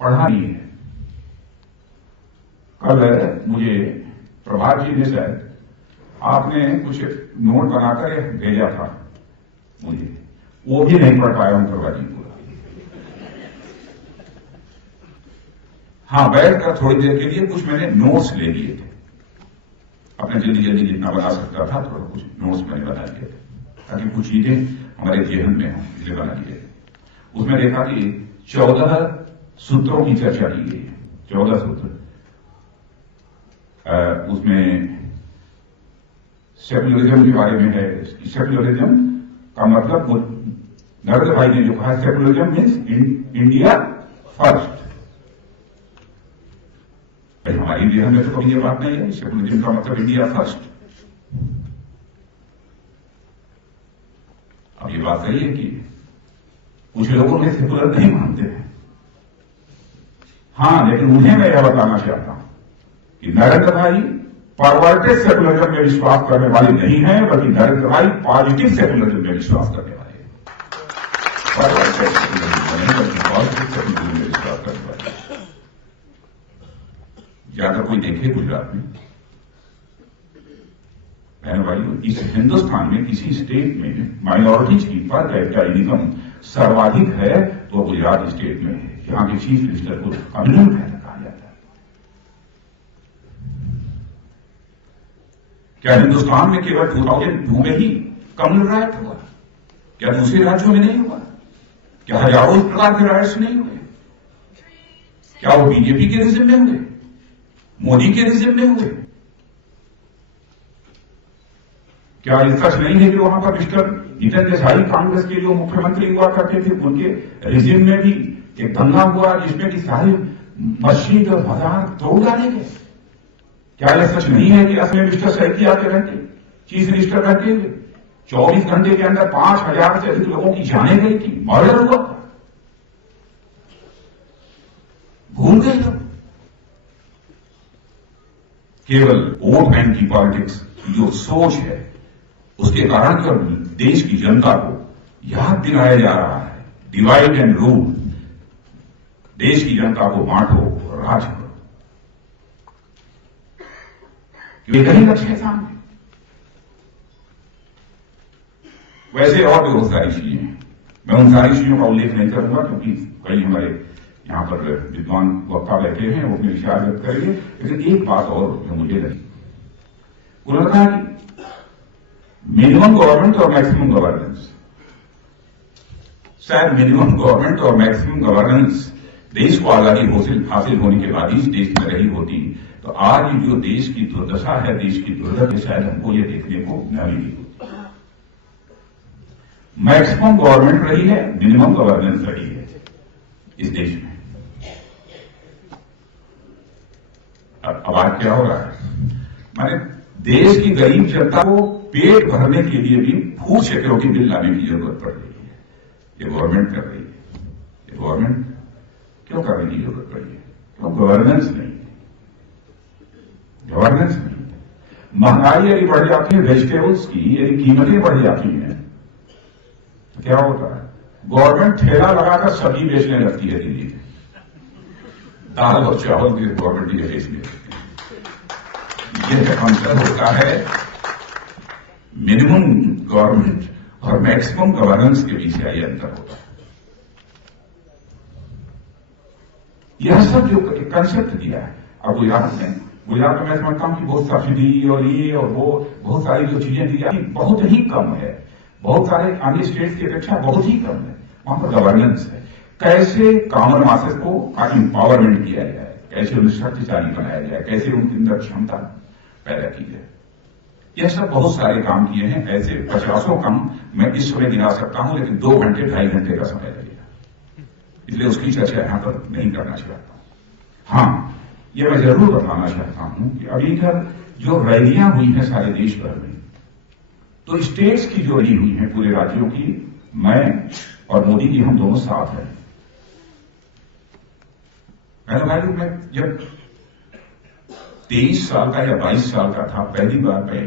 पढ़ा नहीं है। कल मुझे प्रभात जी ने शायद आपने कुछ नोट बनाकर भेजा था मुझे, वो भी नहीं पढ़ पाया हूं प्रभात जी को। हाँ, बैठ कर थोड़ी देर के लिए कुछ मैंने नोट्स ले लिए थे, अपने जल्दी जितना बना सकता था थोड़ा कुछ नोट्स मैंने बना लिए थे ताकि कुछ चीजें हमारे जेहन में हों, इसलिए बना लिए थे। उसमें देखा कि 14 सूत्रों की चर्चा की गई है, 14 सूत्र। उसमें सेकुलरिज्म के बारे में है। सेकुलरिज्म का मतलब नरेंद्र भाई ने जो कहा, सेकुलरिज्म मीन्स इंडिया फर्स्ट। भाई हमारी इंडिया में तो कभी ये बात नहीं है, सेकुलरिज्म का मतलब इंडिया फर्स्ट। अब ये बात सही है कि कुछ लोगों ने सेकुलर नहीं मानते हैं, हाँ, लेकिन उन्हें मैं यह बताना चाहता हूं कि नरेंद्र भाई परवर्टेड सेकुलरिज्म में विश्वास करने वाले नहीं है, बल्कि नरेंद्र भाई पॉजिटिव सेकुलरिज्म में विश्वास करने वाले हैं। परवर्टेड सेकुलरिज्म नहीं, बल्कि पॉजिटिव सेकुलरिज्म में विश्वास करने वाले हैं। जाकर कोई देखे गुजरात में, बहनों भाइयों, इस हिंदुस्तान में किसी स्टेट में माइनॉरिटीज की पर कैपिटा इनकम सर्वाधिक है तो गुजरात स्टेट में है। यहां के चीफ मिनिस्टर को अमीर कहकर कहा जाता है। क्या हिंदुस्तान में केवल 2002 में ही कम्युनल राइट हुआ? क्या दूसरे राज्यों में नहीं हुआ? क्या हजारों प्रकार के राइट्स नहीं हुए? क्या वो बीजेपी के रिजिम में हुए, मोदी के रिजिम में हुए? क्या ये सच नहीं है कि वहां पर मिस्टर जितेंद्र देसाई कांग्रेस के जो मुख्यमंत्री हुआ करते थे उनके रिजिम में भी एक दंगा हुआ जिसमें कि सारी मस्जिद और बाजार तोड़ डाले गए? क्या यह सच नहीं है कि असम मिस्टर सैदी आके रहते, चीफ मिनिस्टर रहते हुए 24 घंटे के अंदर 5,000 से अधिक लोगों की जाने गई थी, मर्डर हुआ था? भूल गए लोग। केवल वोट बैंक की पॉलिटिक्स जो सोच है उसके कारण जो देश की जनता को याद दिलाया जा रहा है, डिवाइड एंड रूल, देश की जनता को बांटो और राज करो, ये कहीं लक्ष्य है सामने। वैसे और भी बहुत सारी चीजें हैं, मैं उन सारी चीजों का उल्लेख नहीं करूंगा क्योंकि कई हमारे यहां पर विद्वान वक्ता बैठे हैं, वो अपने विचार व्यक्त करेंगे। लेकिन एक बात और जो मुझे लगी, उन्होंने कहा कि मिनिमम गवर्नमेंट और मैक्सिमम गवर्नेंस, शायद मिनिमम गवर्नमेंट और मैक्सिमम गवर्नेंस देश को आजादी हासिल होने के बाद इस देश में रही होती तो आज जो देश की दुर्दशा है, देश की दुर्गति, शायद हमको ये देखने को न मिली होती। मैक्सिमम गवर्नमेंट रही है, मिनिमम गवर्नेंस रही है इस देश में। अब आज क्या हो रहा है, माने देश की गरीब जनता को पेट भरने के लिए भी फूड सिक्योरिटी बिल लाने की जरूरत पड़ रही है। ये गवर्नमेंट कर रही है। ये गवर्नमेंट क्यों करने की जरूरत पड़ी है? क्यों? गवर्नेंस नहीं, गवर्नेंस नहीं। महंगाई यदि बढ़ जाती है, वेजिटेबल्स की यदि कीमतें बढ़ जाती हैं तो क्या होता है? गवर्नमेंट ठेला लगाकर सब्जी बेचने लगती है दिल्ली में, दाल और चावल भी गवर्नमेंट ये बेचने लगती है। यह अंतर होता है मिनिमम गवर्नमेंट और मैक्सिमम गवर्नेंस के बीच यह अंतर होता है। यह सब जो कंसेप्ट दिया है। अब गुजरात में मैं समझता हूं कि बहुत सब्सिडी और ये और वो बहुत सारी जो चीजें दी जाती बहुत ही कम है, बहुत सारे अन्य स्टेट्स की अपेक्षा बहुत ही कम है। वहां पर गवर्नेंस है, कैसे कॉमन मासेस को एम्पावरमेंट किया जाए, कैसे उन्हें शक्तिशाली बनाया जाए, कैसे उनके अंदर क्षमता पैदा की जाए। यह सब बहुत सारे काम किए हैं। ऐसे 50 काम मैं इस समय गिना सकता हूं, लेकिन 2 घंटे 2.5 घंटे का समय लगेगा, इसलिए उसकी चर्चा यहां पर नहीं करना चाहता। हाँ, यह मैं जरूर बताना चाहता हूं कि अभी इधर जो रैलियां हुई हैं सारे देश भर में, तो स्टेट्स की जो रैली हुई है पूरे राज्यों की, मैं और मोदी जी हम दोनों साथ हैं। मैं जब 23 साल का या 22 साल का था, पहली बार मैं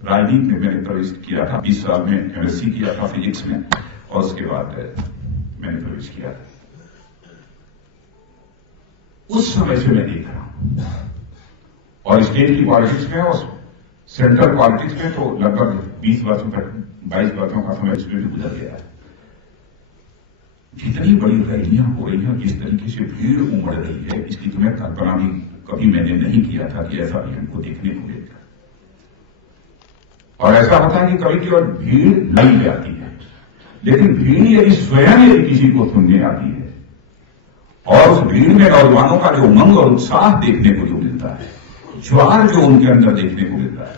राजनीति में मैंने प्रवेश किया था। 20 साल में एमएससी किया था फिजिक्स में, और उसके बाद मैंने प्रवेश किया था। उस समय से मैं देख रहा हूं, और स्टेट की पॉलिटिक्स में और सेंट्रल पॉलिटिक्स में तो लगभग 20 वर्षों तक 22 वर्षों का समय इसमें भी गुजर गया है। जितनी बड़ी रैलियां हो रही हैं, जिस तरीके से भीड़ उमड़ रही है, इसकी तो मैं कल्पना भी कभी मैंने नहीं किया था कि ऐसा भी हमको देखने को मिलेगा। और ऐसा होता है कि कभी केवल भीड़ नहीं जाती है, लेकिन भीड़ यदि स्वयं यदि किसी को सुनने आती है, और उस भीड़ में नौजवानों का जो उमंग और उत्साह देखने को जो मिलता है, ज्वार जो उनके अंदर देखने को मिलता है,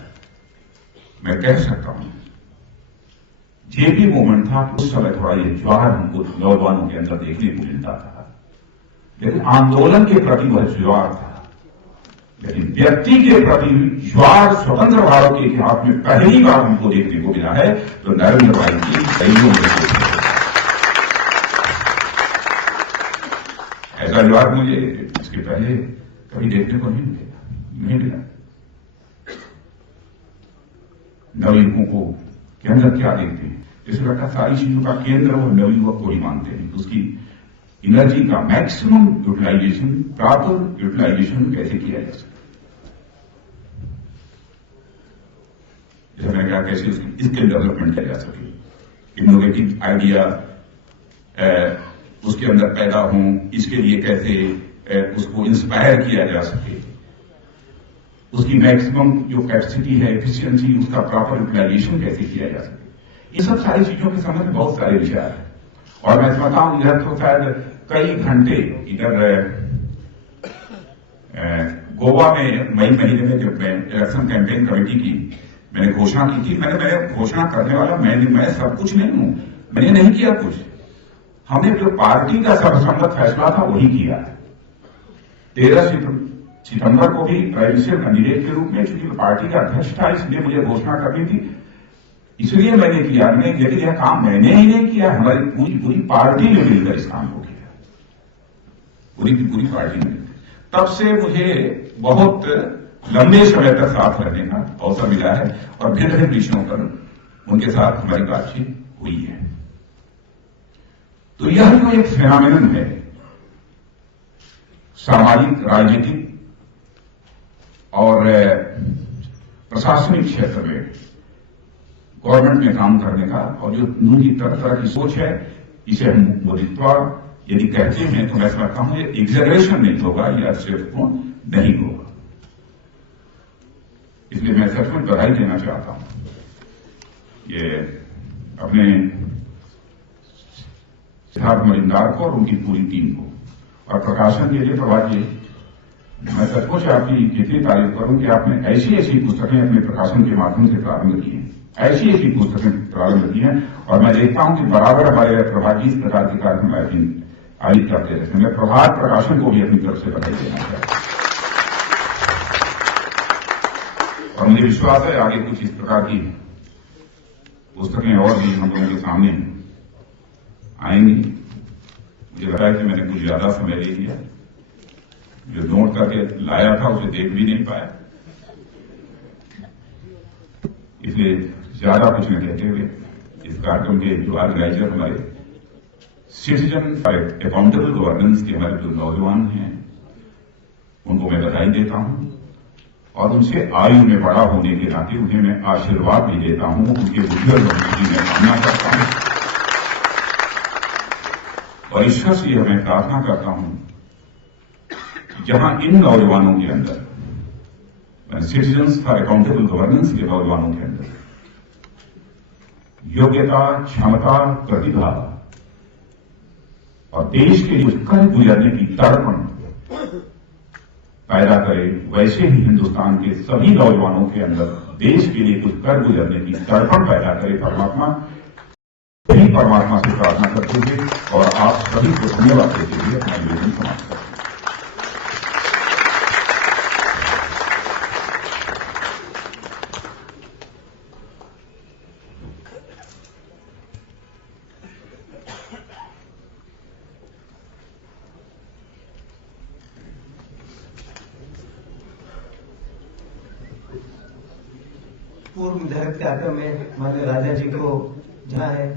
मैं कह सकता हूं ये भी मोमेंट था कि उस समय थोड़ा ये ज्वार हमको नौजवानों के अंदर देखने को मिलता था, लेकिन आंदोलन के प्रति वह ज्वार था। लेकिन व्यक्ति के प्रति ज्वार स्वतंत्र भारत के इतिहास में पहली बार हमको देखने को मिला है, तो नरेंद्र भाई की रैलियों में। ऐसा ज्वार मुझे इसके पहले कभी देखने को नहीं मिला। नवयुवकों को के अंदर क्या देखते हैं, इस प्रकार सारी चीजों का केंद्र वो नवयुवक को ही मानते हैं। उसकी एनर्जी का मैक्सिमम यूटिलाइजेशन, प्रॉपर यूटिलाइजेशन कैसे किया जा सकता, जैसे मैंने कहा कैसे उसकी स्किल डेवलपमेंट किया जा सके, इनोवेटिव आइडिया उसके अंदर पैदा हो, इसके लिए कैसे उसको इंस्पायर किया जा सके, उसकी मैक्सिमम जो कैपेसिटी है, एफिशिएंसी, उसका प्रॉपर यूटिलाइजेशन कैसे किया जा सके। ये सब सारी चीजों के संबंध में बहुत सारे विचार हैं। और मैं समझता हूं इधर तो शायद कई घंटे, इधर गोवा में मई महीने में जब मैं इलेक्शन कैंपेन कमेटी की मैंने घोषणा की थी, मैंने घोषणा करने वाला मैं सब कुछ नहीं हूं, मैंने नहीं किया कुछ। हमने जो पार्टी का सर्वसम्मत फैसला था वही किया। 13 सितंबर को भी प्रेसिडेंशियल कैंडिडेट के रूप में, चूंकि पार्टी का अध्यक्ष था इसलिए मुझे घोषणा करनी थी, इसलिए मैंने किया। लेकिन यह काम मैंने ही नहीं किया, हमारी पूरी पार्टी ने मिलकर इस काम को किया, पूरी पार्टी ने। तब से मुझे बहुत लंबे समय तक साथ रहने का अवसर मिला है, और भिन्न विषयों पर उनके साथ हमारी बातचीत हुई है। तो यह जो एक फेनोमेनन है सामाजिक, राजनीतिक और प्रशासनिक क्षेत्र में गवर्नमेंट में काम करने का, और जो उनकी तरह तरह की सोच है, इसे हम मोदित्वा यदि कहते हैं तो मैं समझता हूं ये एग्जैगरेशन नहीं होगा या सिर्फ नहीं होगा। इसलिए मैं सचमुच बधाई देना चाहता हूं ये अपने सिद्धार्थ मलिंदार को और उनकी पूरी टीम को, और प्रकाशन के लिए प्रभात जी मैं सचमुच आपकी कितनी तारीफ करूं कि आपने ऐसी पुस्तकें अपने प्रकाशन के माध्यम से प्रारंभ की हैं, ऐसी पुस्तकें प्रारंभ की हैं। और मैं देखता हूं कि बराबर हमारे प्रभात जी इस प्रकार के कार्यक्रम आयोजित करते रहते हैं। मैं प्रभात प्रकाशन को भी अपनी तरफ से बधाई देना चाहता हूं, और मुझे विश्वास है आगे कुछ इस प्रकार की पुस्तकें और भी हम लोगों के सामने आएंगी। मुझे लगा कि मैंने कुछ ज्यादा समय ले लिया, जो नोट करके लाया था उसे देख भी नहीं पाया, इसलिए ज्यादा कुछ नहीं कहते हुए इस कार्यक्रम के जो ऑर्गेनाइजर हमारे सिटीजन अकाउंटेबल गवर्नेंस के हमारे जो नौजवान हैं उनको मैं बधाई देता हूं, और उनसे आयु में बड़ा होने के नाते उन्हें मैं आशीर्वाद भी देता हूं, उनके उज्जवल भविष्य की मैं कामना करता हूं, और ईश्वर से मैं प्रार्थना करता हूं जहां इन नौजवानों के अंदर सिटीजन्स फॉर अकाउंटेबल गवर्नेंस के नौजवानों के अंदर योग्यता, क्षमता, प्रतिभा और देश के लिए कर गुजरने की तड़पण पैदा करे, वैसे ही हिंदुस्तान के सभी नौजवानों के अंदर देश के लिए कुछ कर गुजरने की तड़पण पैदा करे परमात्मा। सभी परमात्मा से प्रार्थना करते हुए और आप सभी को धन्यवाद देते हुए अपना निवेदन समाप्त करते हैं। पूर्व निर्धारित कार्यक्रम में माननीय राजनाथ जी को जाना है।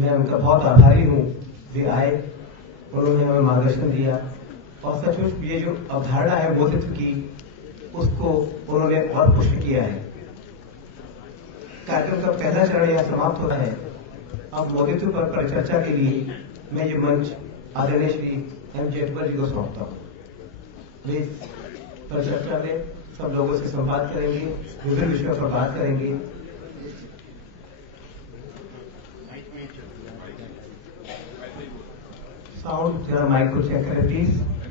मैं उनका बहुत आभारी हूँ। वे आए, उन्होंने हमें मार्गदर्शन दिया और सचमुच ये जो अवधारणा है बोधित्व की, उसको उन्होंने और पुष्ट किया है। कार्यक्रम का पहला चरण यह समाप्त होता है। अब मोदित्व पर परिचर्चा के लिए मैं ये मंच आदरणीय श्री एम जेठमल जी को सौंपता हूँ। वे परिचर्चा में सब लोगों से संवाद करेंगे, विभिन्न विषयों पर बात करेंगे। साउंड जरा माइक को चेक करें प्लीज।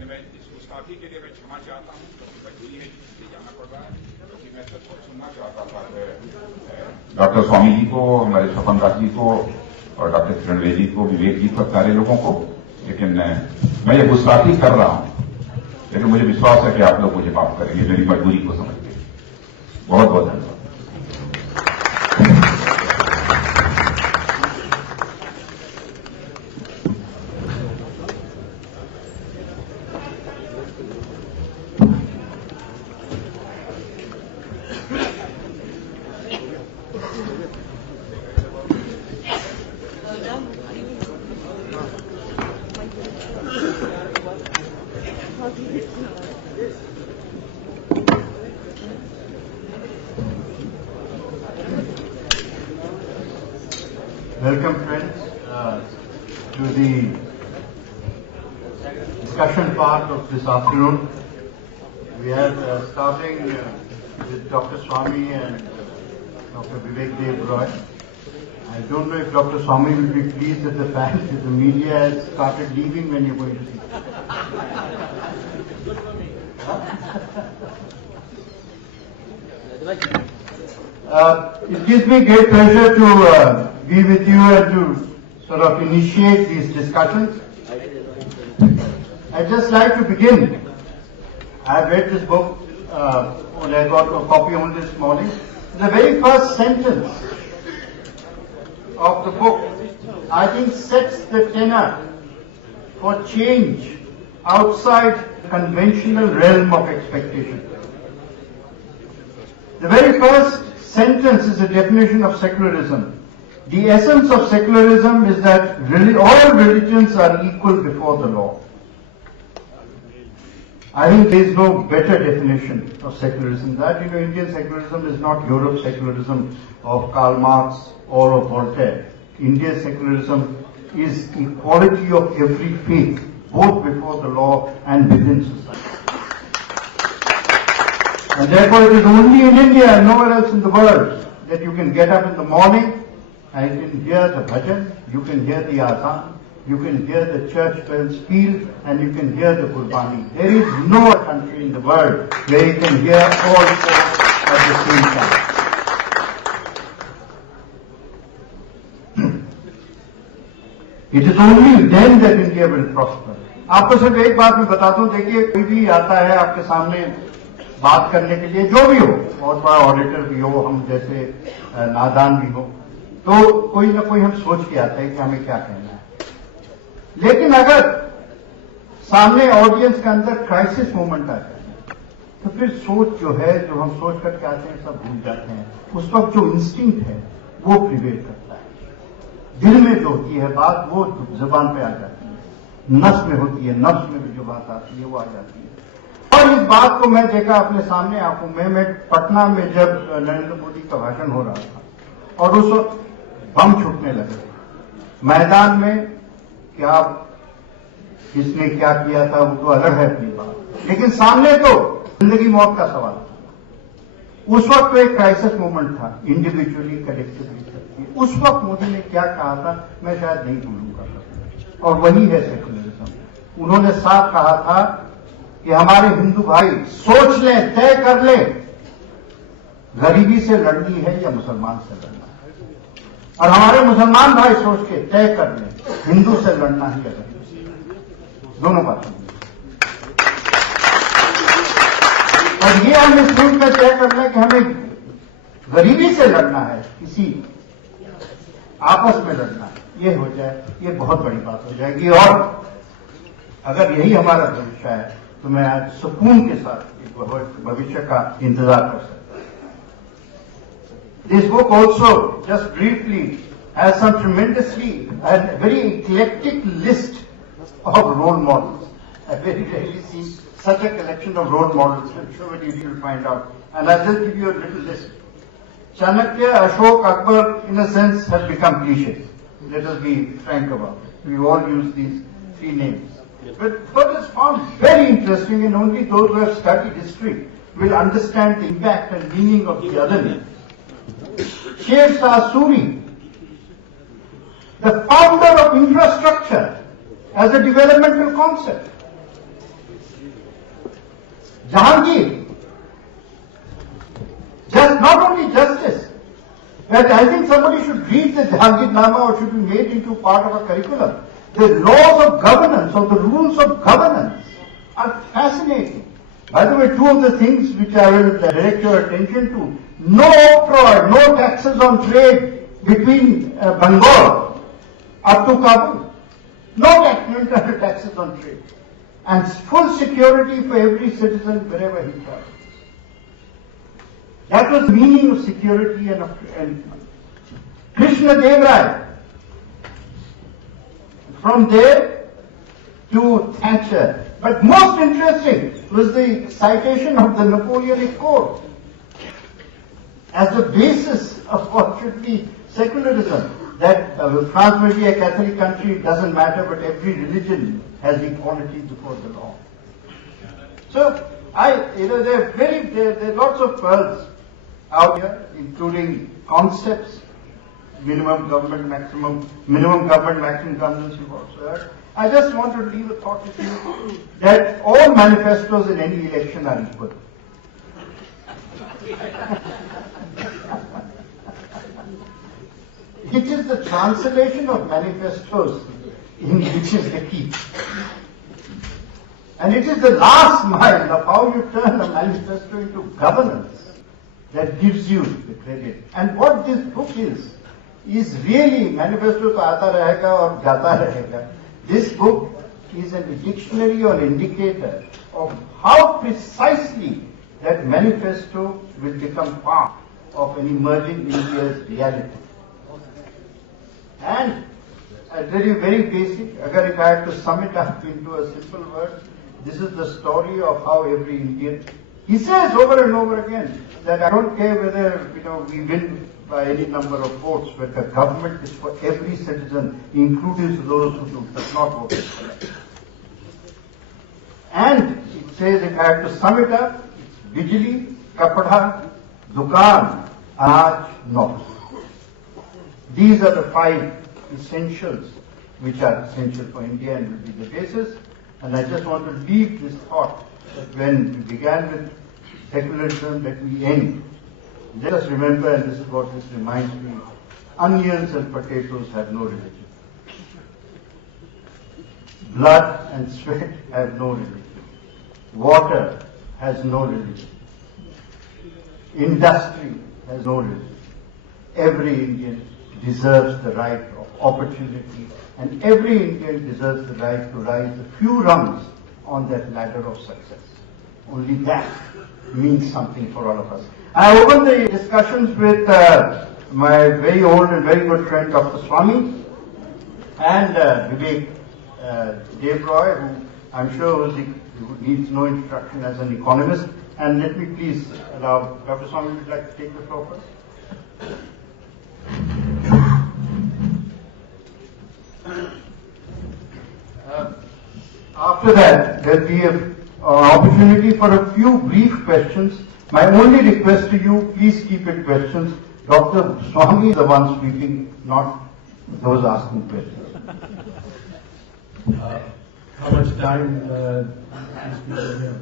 मैं इस गुस्ताखी के लिए मैं क्षमा चाहता हूँ, क्योंकि मजबूरी है इसलिए जाना पड़ रहा है, क्योंकि मैं सब कुछ सुनना चाहता था डॉक्टर स्वामी जी को, हमारे स्वपन दास जी को और डॉक्टर किरण बेदी को, विवेक जी को, सारे लोगों को। लेकिन मैं ये गुस्ताखी कर रहा हूँ, लेकिन मुझे विश्वास है कि आप लोग मुझे माफ करेंगे, मेरी मजबूरी को समझते। बहुत बहुत धन्यवाद। Welcome friends to the discussion part of this afternoon. We are starting with Dr. Swami and Dr. Vivek Dev Roy. I don't know if Dr. Swami will be pleased at the fact that the media has started leaving when you're going to see. It gives me great pleasure to be with you and to sort of initiate these discussions. I'd just like to begin. I've read this book, and I got a copy only this morning. The very first sentence of the book, I think, sets the tenor for change outside the conventional realm of expectation. The very first sentence is a definition of secularism. The essence of secularism is that all religions are equal before the law. I think there is no better definition of secularism. That, Indian secularism is not Europe's secularism of Karl Marx or of Voltaire. Indian secularism is equality of every faith, both before the law and within society. And therefore it is only in India and nowhere else in the world that you can get up in the morning and you can hear the bhajan, you can hear the azan, you can hear the church bells peal, and you can hear the Qurbani. There is no country in the world where you can hear all four at the same time. It is only then that India will prosper. आपको सिर्फ एक बात मैं बताता हूँ, देखिए कोई भी आता है आपके सामने बात करने के लिए, जो भी हो, बहुत बड़ा ऑडिटर भी हो, हम जैसे नादान भी हो, तो कोई ना कोई हम सोच के आते हैं कि हमें क्या कहना है। लेकिन अगर सामने ऑडियंस के अंदर क्राइसिस मोमेंट आ जाए तो फिर सोच जो है, जो हम सोच करके आते हैं, सब भूल जाते हैं। उस वक्त जो इंस्टिंक्ट है वो प्रिवेल करता है। दिल में जो होती है बात वो जुबान पे आ जाती है, नफ्स में होती है, नफ्स में भी जो बात आती है वो आ जाती है। और इस बात को मैं देखा अपने सामने आंखों में। मैं पटना में जब नरेंद्र मोदी का भाषण हो रहा था और उस वक्त बम छूटने लगे मैदान में, क्या किसने क्या किया था वो तो अलग है अपनी बात, लेकिन सामने तो जिंदगी मौत का सवाल था। उस वक्त एक क्राइसिस मोमेंट था, इंडिविजुअली कलेक्टिवली। उस वक्त मोदी ने क्या कहा था मैं शायद नहीं भूलूंगा, और वही है सेकुलरिज्म। उन्होंने साफ कहा था कि हमारे हिंदू भाई सोच लें, तय कर लें, गरीबी से लड़नी है या मुसलमान से लड़ना है, और हमारे मुसलमान भाई सोच के तय कर लें हिंदू से लड़ना है या गरीबी से, दोनों बातें। और ये हम इस रूप में तय कर लें कि हमें गरीबी से लड़ना है, किसी आपस में लड़ना है, ये हो जाए, ये बहुत बड़ी बात हो जाएगी। और अगर यही हमारा भविष्य है तो मैं आज सुकून के साथ भविष्य का इंतजार कर सकता हूं। This book also, just briefly, has some tremendously and very eclectic list of role models. I've very rarely seen such a collection of role models. I'm sure very easy to find out. And I'll just give you a little list. Chanakya, Ashok, Akbar, in a sense, have become cliches. Let us be frank about it. We all use these three names. But what is found very interesting, and only those who have studied history will understand the impact and meaning of the other names. Sher Shah Suri, the founder of infrastructure as a developmental concept. Jahangir, just not only justice, but I think somebody should read the Jahangirnama or should be made into part of a curriculum. The laws of governance or the rules of governance are fascinating. By the way, two of the things which I will direct your attention to: no octroi, no taxes on trade between Bengal up to Kabul, no taxes on trade, and full security for every citizen wherever he travels. That was the meaning of security and Krishna Dev Raya. From there to Thatcher. But most interesting was the citation of the Napoleonic Code as the basis of what should be secularism. That France may be a Catholic country, it doesn't matter, but every religion has equality before the law. So, there are lots of pearls out here, including concepts. Minimum government, maximum governance you've also heard. I just want to leave a thought with you that all manifestos in any election are equal. It is the translation of manifestos in which is the key. And it is the last mile of how you turn a manifesto into governance that gives you the credit. And what this book is really, manifesto to aata rahega aur jata rahega. This book is a dictionary or indicator of how precisely that manifesto will become part of an emerging India's reality. And very, very basic, if I have to sum it up into a simple word, this is the story of how every Indian, he says over and over again that I don't care whether we win by any number of votes, but the government is for every citizen, including those who do not vote. And it says, if I have to sum it up, it's Bijli, Kapada, Dukan, Anaj, Naukri. These are the 5 essentials which are essential for India and will be the basis. And I just want to leave this thought that when we began with secularism, that we end. Let us remember, and this is what this reminds me, onions and potatoes have no religion. Blood and sweat have no religion. Water has no religion. Industry has no religion. Every Indian deserves the right of opportunity, and every Indian deserves the right to rise a few rungs on that ladder of success. Only that means something for all of us. I opened the discussions with my very old and very good friend Dr. Swami and Vivek Dev Roy, who I'm sure needs no introduction as an economist. And let me please allow Dr. Swami, would like to take the floor first. After that, there'll be a opportunity for a few brief questions. My only request to you, please keep it questions. Dr. Swami is the one speaking, not those asking questions. How much time these people have?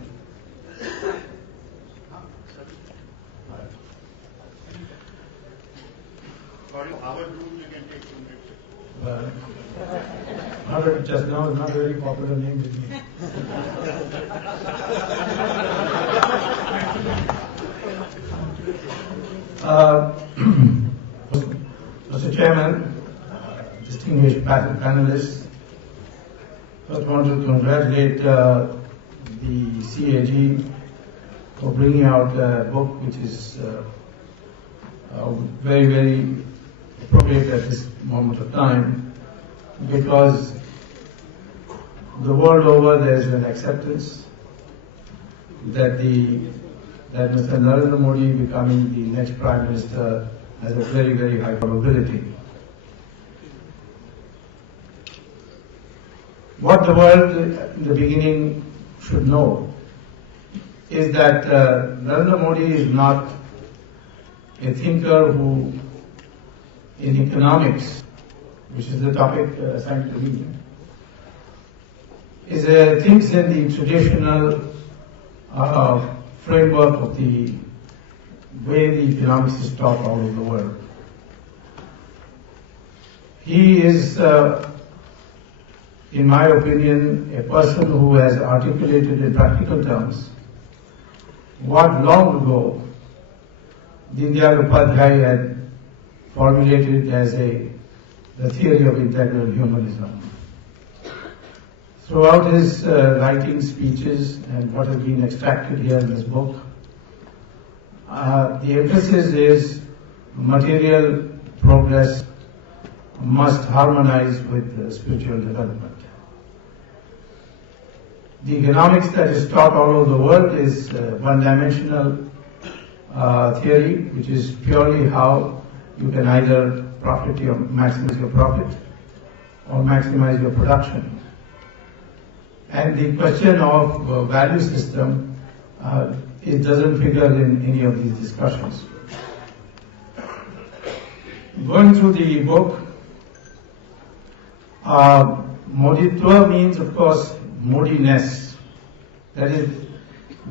Harvard just now is not a very popular name with me. Mr. Chairman, distinguished panelists, first I want to congratulate the CAG for bringing out a book which is very, very appropriate at this moment of time, because the world over there is an acceptance that Mr. Narendra Modi becoming the next Prime Minister has a very, very high probability. What the world in the beginning should know is that Narendra Modi is not a thinker who, in economics, which is the topic assigned to me, thinks in the traditional framework of the way the economics is taught all over the world. He is, in my opinion, a person who has articulated in practical terms what long ago Dindayal Upadhyay had formulated as the theory of integral humanism. Throughout his writing, speeches, and what has been extracted here in this book, the emphasis is material progress must harmonize with spiritual development. The economics that is taught all over the world is one-dimensional theory, which is purely how you can either profit or maximize your profit or maximize your production. And the question of value system, it doesn't figure in any of these discussions. Going through the book, Moditva means, of course, Modiness. That is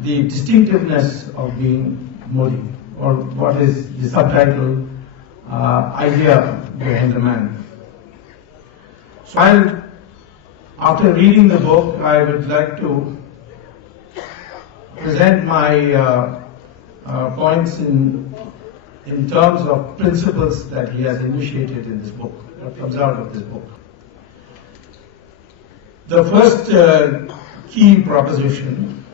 the distinctiveness of being Modi, or what is the subtitle, idea behind the man. So after reading the book, I would like to present my points in terms of principles that he has initiated in this book, what comes out of this book. The first key proposition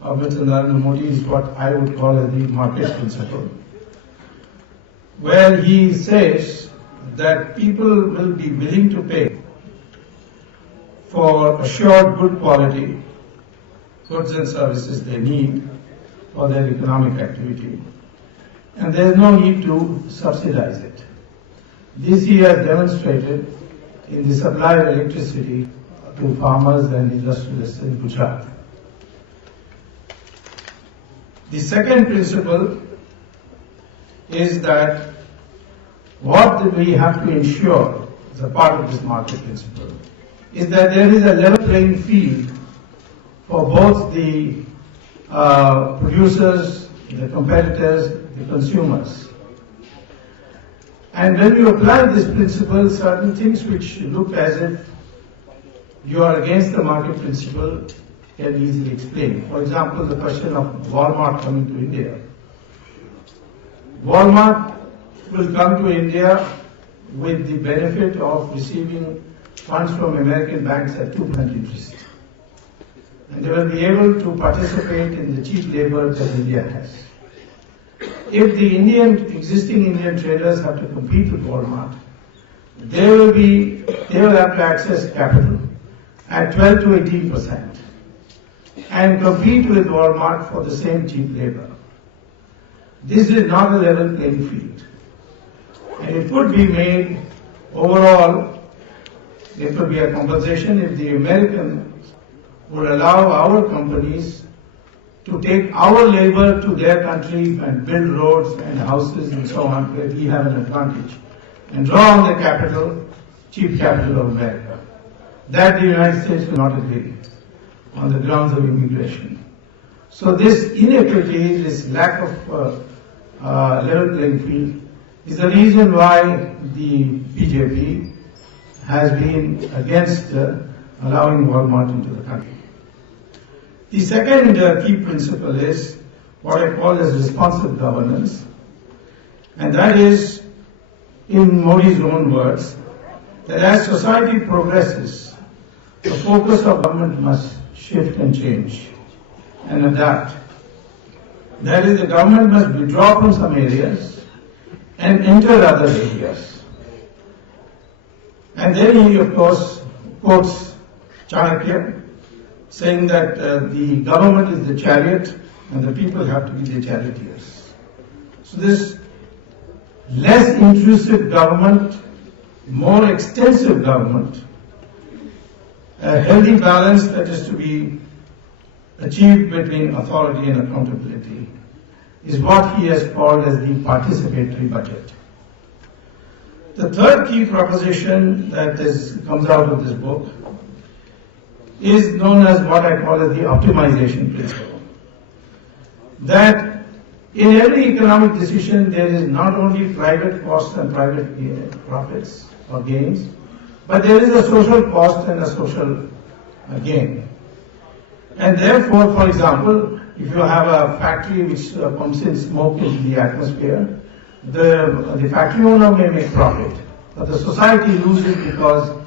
of Mr. Narendra Modi is what I would call as the market principle, where he says that people will be willing to pay for assured good quality goods and services they need for their economic activity, and there is no need to subsidize it. This he has demonstrated in the supply of electricity to farmers and industrialists in Gujarat. The second principle is that what we have to ensure as a part of this market principle is that there is a level playing field for both the producers, the competitors, the consumers. And when you apply this principle, certain things which look as if you are against the market principle can easily explain. For example, the question of Walmart coming to India. Walmart will come to India with the benefit of receiving funds from American banks at 2% interest. And they will be able to participate in the cheap labor that India has. If the existing Indian traders have to compete with Walmart, they will have to access capital at 12 to 18% and compete with Walmart for the same cheap labor. This is not a level playing field. And it could be made overall, there could be a compensation if the American would allow our companies to take our labor to their country and build roads and houses and so on, where we have an advantage, and draw on the capital, cheap capital of America. That the United States will not agree on the grounds of immigration. So this inequity, this lack of level playing field, is the reason why the BJP has been against allowing Walmart into the country. The second key principle is what I call as responsive governance, and that is, in Modi's own words, that as society progresses, the focus of government must shift and change and adapt. That is, the government must withdraw from some areas and enter other areas. And then he, of course, quotes Chanakya, saying that the government is the chariot and the people have to be the charioteers. So this less intrusive government, more extensive government, a healthy balance that is to be achieved between authority and accountability, is what he has called as the participatory budget. The third key proposition that comes out of this book is known as what I call as the optimization principle. That in every economic decision there is not only private costs and private profits or gains, but there is a social cost and a social gain. And therefore, for example, if you have a factory which pumps in smoke into the atmosphere, the factory owner may make profit, but the society loses because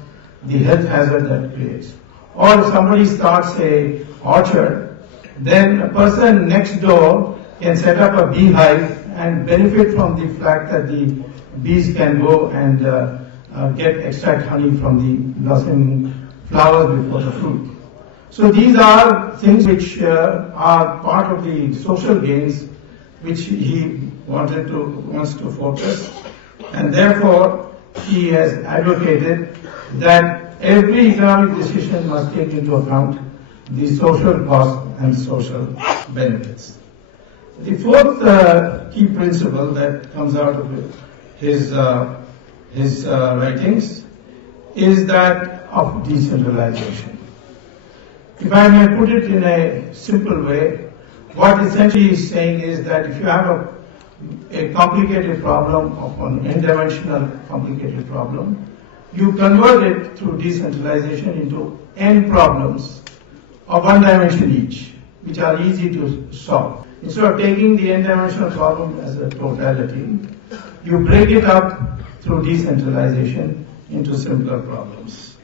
the health hazard that creates. Or if somebody starts a orchard, then a person next door can set up a beehive and benefit from the fact that the bees can go and extract honey from the blossoming flowers before the fruit. So these are things which are part of the social gains which he wants to focus, and therefore he has advocated that every economic decision must take into account the social cost and social benefits. The fourth key principle that comes out of his writings is that of decentralization. If I may put it in a simple way, what essentially he's saying is that if you have a complicated problem, of an n-dimensional complicated problem, you convert it through decentralization into n problems of one dimension each, which are easy to solve. Instead of taking the n-dimensional problem as a totality, you break it up through decentralization into simpler problems.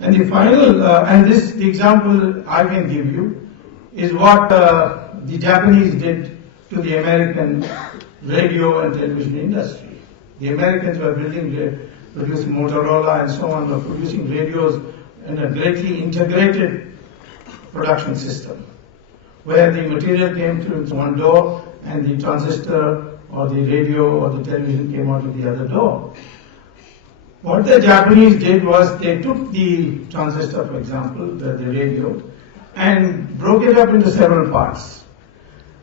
And the final, the example I can give you is what the Japanese did to the American radio and television industry. The Americans were producing Motorola and so on, were producing radios in a greatly integrated production system, where the material came through one door and the transistor or the radio or the television came out of the other door. What the Japanese did was they took the transistor, for example, the radio, and broke it up into several parts,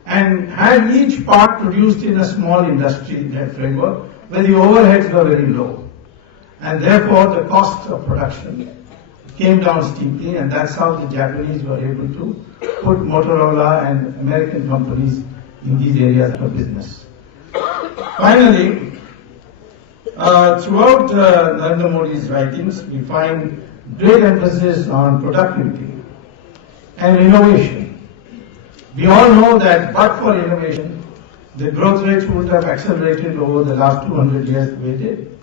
and had each part produced in a small industry in that framework where the overheads were very low. And therefore the cost of production came down steeply, and that's how the Japanese were able to put Motorola and American companies in these areas of business. Finally, throughout Narendra Modi's writings, we find great emphasis on productivity and innovation. We all know that but for innovation, the growth rates would have accelerated over the last 200 years the way it did.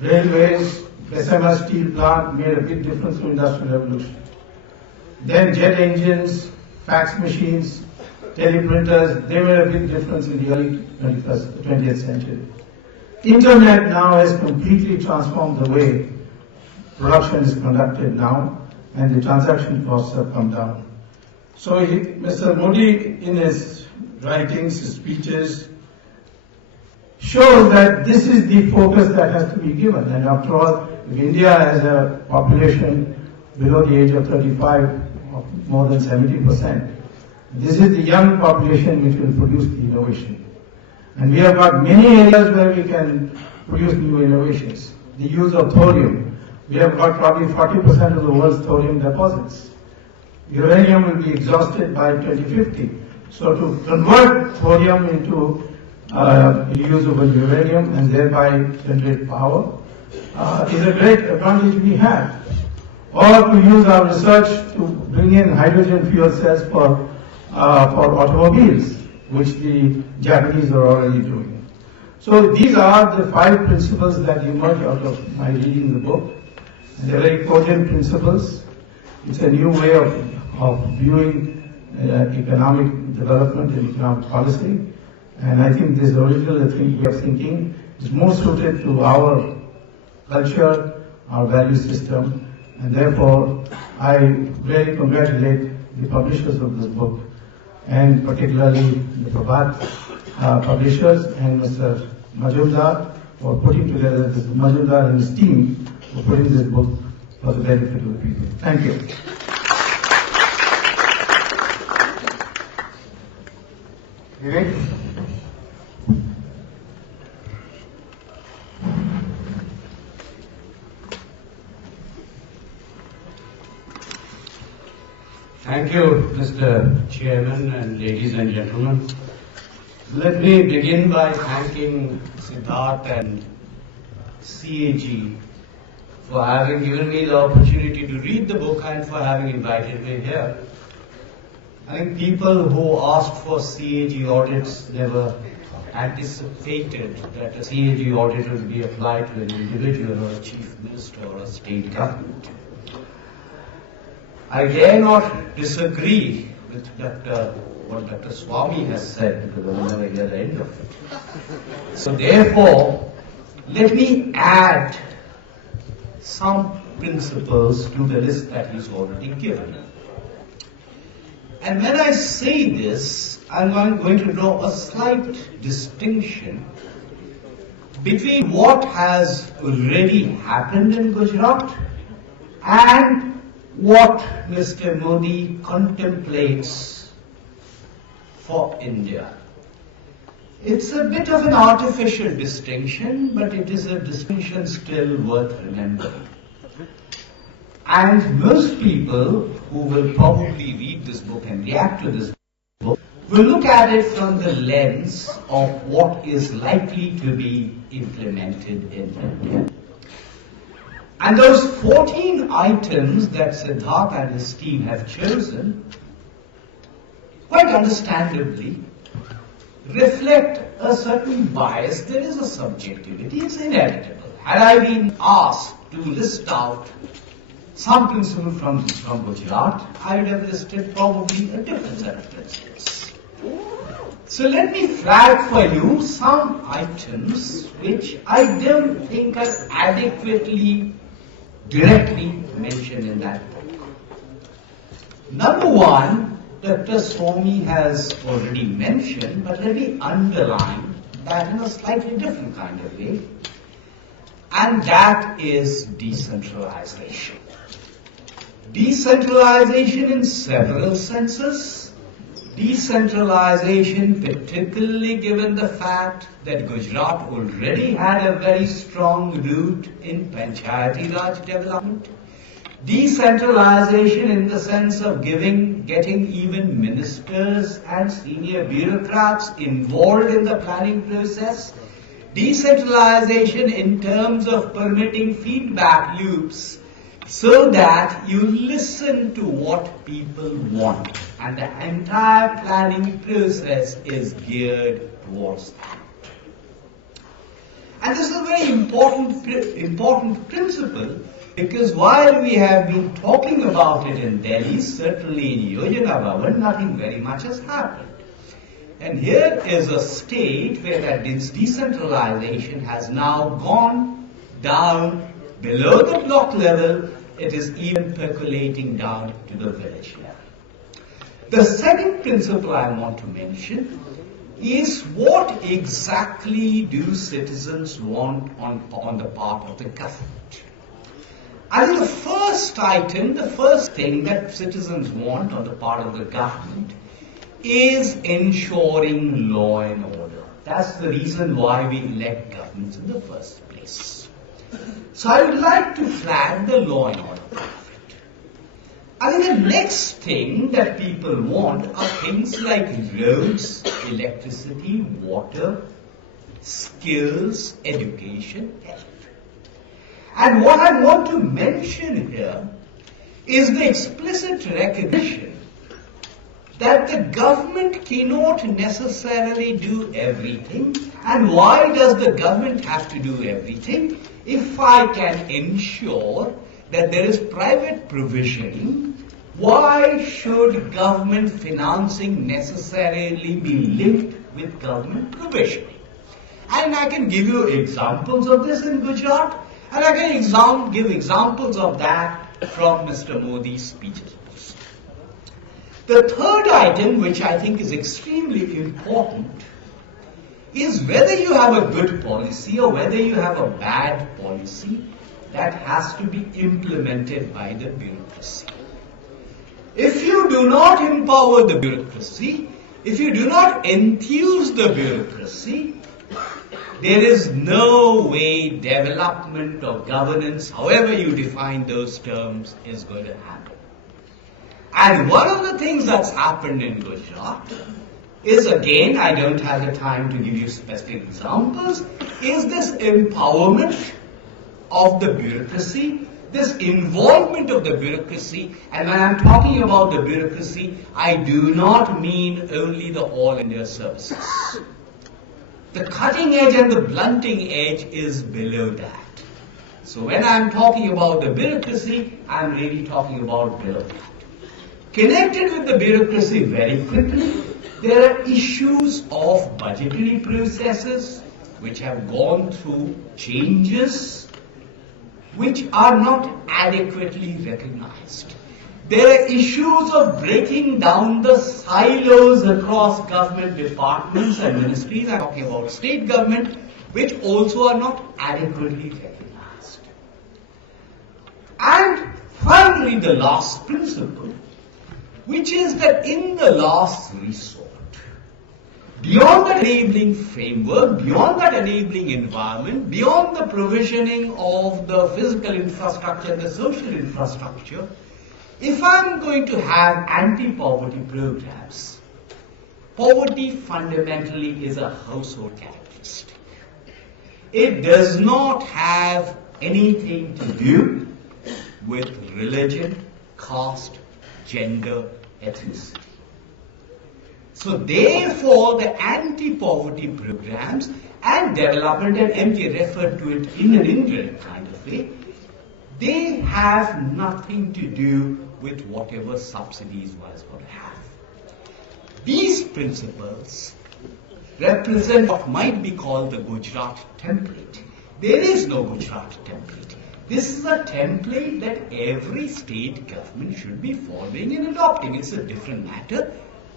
Railways, Bessemer steel plant made a big difference to industrial revolution. Then jet engines, fax machines, teleprinters, they made a big difference in the early 20th century. Internet now has completely transformed the way production is conducted now, and the transaction costs have come down. So Mr. Modi, in his writings, his speeches, shows that this is the focus that has to be given. And after all, if India has a population below the age of 35, of more than 70%. This is the young population which will produce the innovation. And we have got many areas where we can produce new innovations. The use of thorium. We have got probably 40% of the world's thorium deposits. Uranium will be exhausted by 2050. So to convert thorium into usable uranium and thereby generate power is a great advantage we have. Or to use our research to bring in hydrogen fuel cells for automobiles, which the Japanese are already doing. So these are the 5 principles that emerge out of my reading the book. And they're very cogent principles. It's a new way of viewing economic development and economic policy. And I think this original way of thinking is more suited to our culture, our value system, and therefore I really congratulate the publishers of this book, and particularly the Prabhat publishers and Mr. Majumdar for putting together this, Majumdar and his team for putting this book for the benefit of the people. Thank you. Vivek? Thank you, Mr. Chairman and ladies and gentlemen. Let me begin by thanking Siddharth and CAG for having given me the opportunity to read the book and for having invited me here. I think people who asked for CAG audits never anticipated that a CAG audit would be applied to an individual or a chief minister or a state government. I dare not disagree with what Dr. Swami has said, because I will never hear the end of it. So therefore, let me add some principles to the list that he's already given. And when I say this, I'm going to draw a slight distinction between what has already happened in Gujarat and what Mr. Modi contemplates for India. It's a bit of an artificial distinction, but it is a distinction still worth remembering. And most people who will probably read this book and react to this book will look at it from the lens of what is likely to be implemented in India. And those 14 items that Siddharth and his team have chosen, quite understandably, reflect a certain bias. There is a subjectivity, it's inevitable. Had I been asked to list out some principle from Gujarat, I would have listed probably a different set of principles. So let me flag for you some items which I don't think are adequately directly mentioned in that book. Number one, Dr. Swami has already mentioned, but let me underline that in a slightly different kind of way, and that is decentralization. Decentralization in several senses. Decentralization, particularly given the fact that Gujarat already had a very strong root in Panchayati Raj development. Decentralization in the sense of getting even ministers and senior bureaucrats involved in the planning process. Decentralization in terms of permitting feedback loops so that you listen to what people want, and the entire planning process is geared towards that. And this is a very important principle, because while we have been talking about it in Delhi, certainly in Yojana Bhavan, nothing very much has happened. And here is a state where that decentralization has now gone down below the block level. It is even percolating down to the village level. The second principle I want to mention is what exactly do citizens want on the part of the government. I think the first item, the first thing that citizens want on the part of the government is ensuring law and order. That's the reason why we elect governments in the first place. So I would like to flag the law and order part of it. I think the next thing that people want are things like roads, electricity, water, skills, education, health. And what I want to mention here is the explicit recognition that the government cannot necessarily do everything. And why does the government have to do everything? If I can ensure that there is private provisioning, why should government financing necessarily be linked with government provisioning? And I can give you examples of this in Gujarat, and I can give examples of that from Mr. Modi's speeches. The third item, which I think is extremely important, is whether you have a good policy or whether you have a bad policy, that has to be implemented by the bureaucracy. If you do not empower the bureaucracy, if you do not enthuse the bureaucracy, there is no way development or governance, however you define those terms, is going to happen. And one of the things that's happened in Gujarat is, again, I don't have the time to give you specific examples, is this empowerment of the bureaucracy, this involvement of the bureaucracy. And when I'm talking about the bureaucracy, I do not mean only the All India services. The cutting edge and the blunting edge is below that. So when I'm talking about the bureaucracy, I'm really talking about below that. Connected with the bureaucracy very quickly, there are issues of budgetary processes which have gone through changes which are not adequately recognized. There are issues of breaking down the silos across government departments and ministries, I'm talking about state government, which also are not adequately recognized. And finally, the last principle, which is that in the last resort, beyond that enabling framework, beyond that enabling environment, beyond the provisioning of the physical infrastructure, the social infrastructure, if I'm going to have anti-poverty programs, poverty fundamentally is a household characteristic. It does not have anything to do with religion, caste, gender, ethnicity. So therefore, the anti-poverty programs and development, and MJ referred to it in an indirect kind of way, they have nothing to do with whatever subsidies one is going to have. These principles represent what might be called the Gujarat template. There is no Gujarat template. This is a template that every state government should be following and adopting. It's a different matter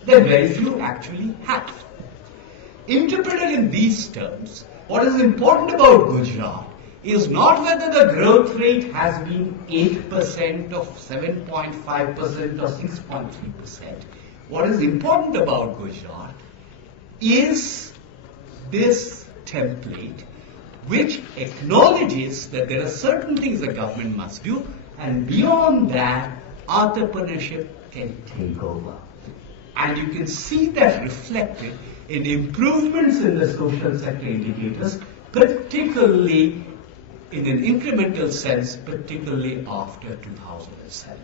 that very few actually have. Interpreted in these terms, what is important about Gujarat is not whether the growth rate has been 8% or 7.5% or 6.3%. What is important about Gujarat is this template which acknowledges that there are certain things the government must do, and beyond that, entrepreneurship can take over. And you can see that reflected in improvements in the social sector indicators, particularly in an incremental sense, particularly after 2007.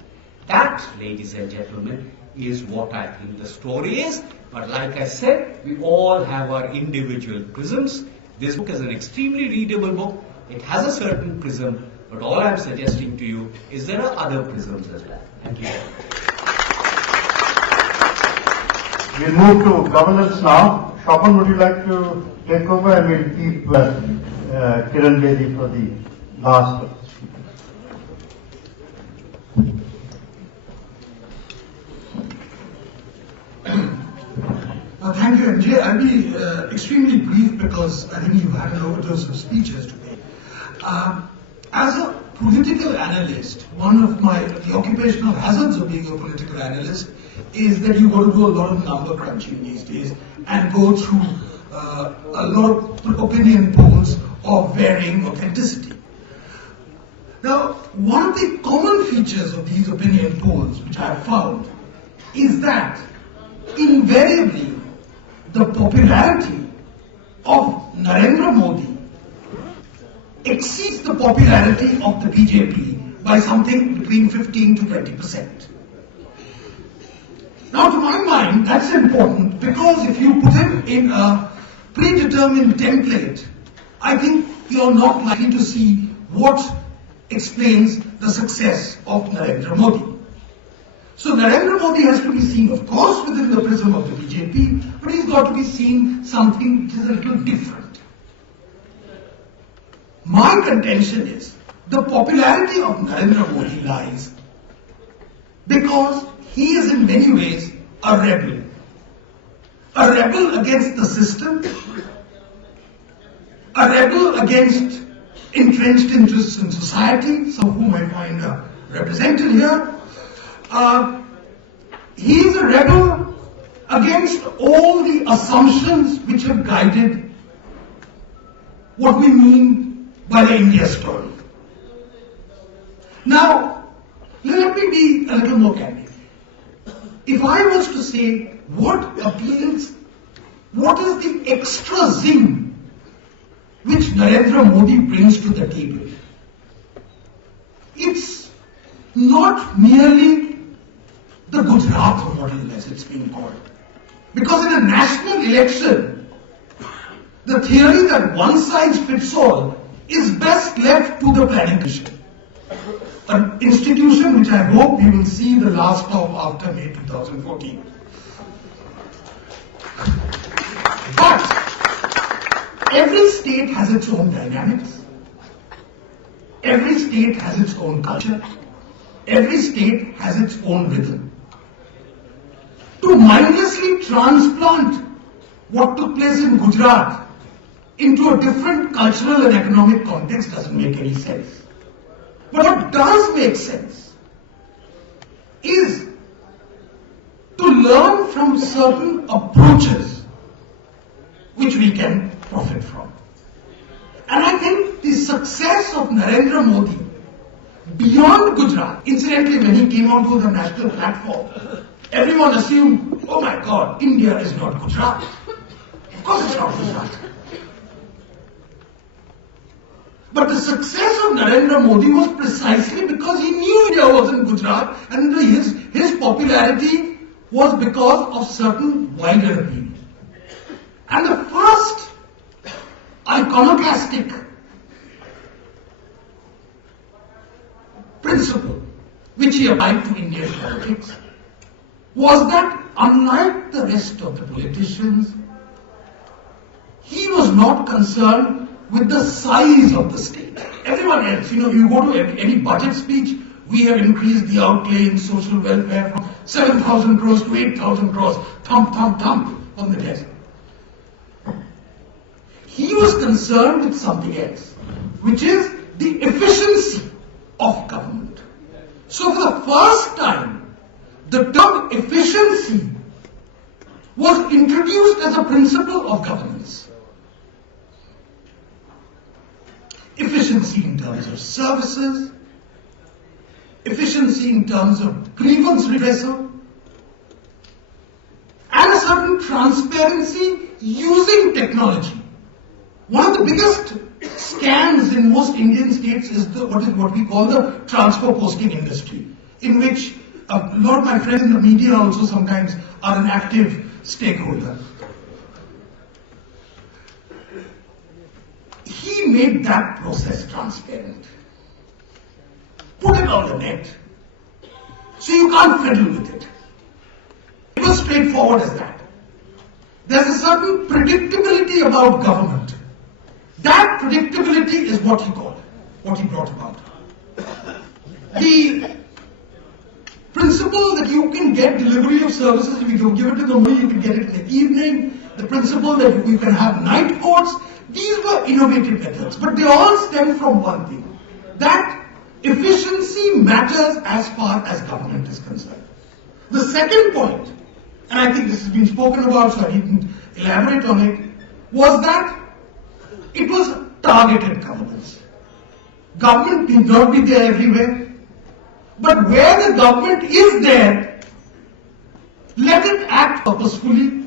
That, ladies and gentlemen, is what I think the story is. But like I said, we all have our individual prisms. This book is an extremely readable book. It has a certain prism, but all I'm suggesting to you is there are other prisms as well. Thank you. We'll move to governance now. Shopan, would you like to take over, and we'll keep Kiran Bedi for the last speaker. Thank you, MJ. I'll be extremely brief because I think you had an overdose of speeches today. As a political analyst, one of the occupational hazards of being a political analyst is that you got to do a lot of number crunching these days and go through a lot of opinion polls of varying authenticity. Now, one of the common features of these opinion polls, which I have found, is that invariably the popularity of Narendra Modi exceeds the popularity of the BJP by something between 15 to 20%. Now, to my mind, that's important because if you put him in a predetermined template, I think you're not likely to see what explains the success of Narendra Modi. So Narendra Modi has to be seen, of course, within the prism of the BJP, but he's got to be seen something which is a little different. My contention is the popularity of Narendra Modi lies because he is in many ways a rebel against the system, a rebel against entrenched interests in society, some of whom I find are represented here. He is a rebel against all the assumptions which have guided what we mean by the India story. Now, let me be a little more candid. If I was to say what appeals, what is the extra zing which Narendra Modi brings to the table, it's not merely the Gujarat model as it's being called. Because in a national election, the theory that one size fits all is best left to the planning commission. An institution which I hope we will see the last of after May 2014. But every state has its own dynamics. Every state has its own culture. Every state has its own rhythm. To mindlessly transplant what took place in Gujarat into a different cultural and economic context doesn't make any sense. But what does make sense is to learn from certain approaches which we can profit from. And I think the success of Narendra Modi beyond Gujarat, incidentally when he came onto the national platform, everyone assumed, oh my God, India is not Gujarat. Of course it's not Gujarat. But the success of Narendra Modi was precisely because he knew India wasn't Gujarat, and his popularity was because of certain wider appeal. And the first iconoclastic principle which he applied to Indian politics was that unlike the rest of the politicians, he was not concerned with the size of the state. Everyone else, you go to any budget speech, we have increased the outlay in social welfare from 7,000 crores to 8,000 crores, thump, thump, thump on the desk. He was concerned with something else, which is the efficiency of government. So for the first time, the term efficiency was introduced as a principle of governance. Efficiency in terms of services, efficiency in terms of grievance redressal, and a certain transparency using technology. One of the biggest scams in most Indian states is what we call the transfer posting industry, in which a lot of my friends in the media also sometimes are an active stakeholder. He made that process transparent. Put it on the net. So you can't fiddle with it. It was straightforward as that. There's a certain predictability about government. That predictability is what he brought about. The principle that you can get delivery of services, if you give it in the morning, you can get it in the evening. The principle that you can have night courts, these were innovative methods, but they all stem from one thing. That efficiency matters as far as government is concerned. The second point, and I think this has been spoken about, so I needn't elaborate on it, was that it was targeted governance. Government need not be there everywhere, but where the government is there, let it act purposefully,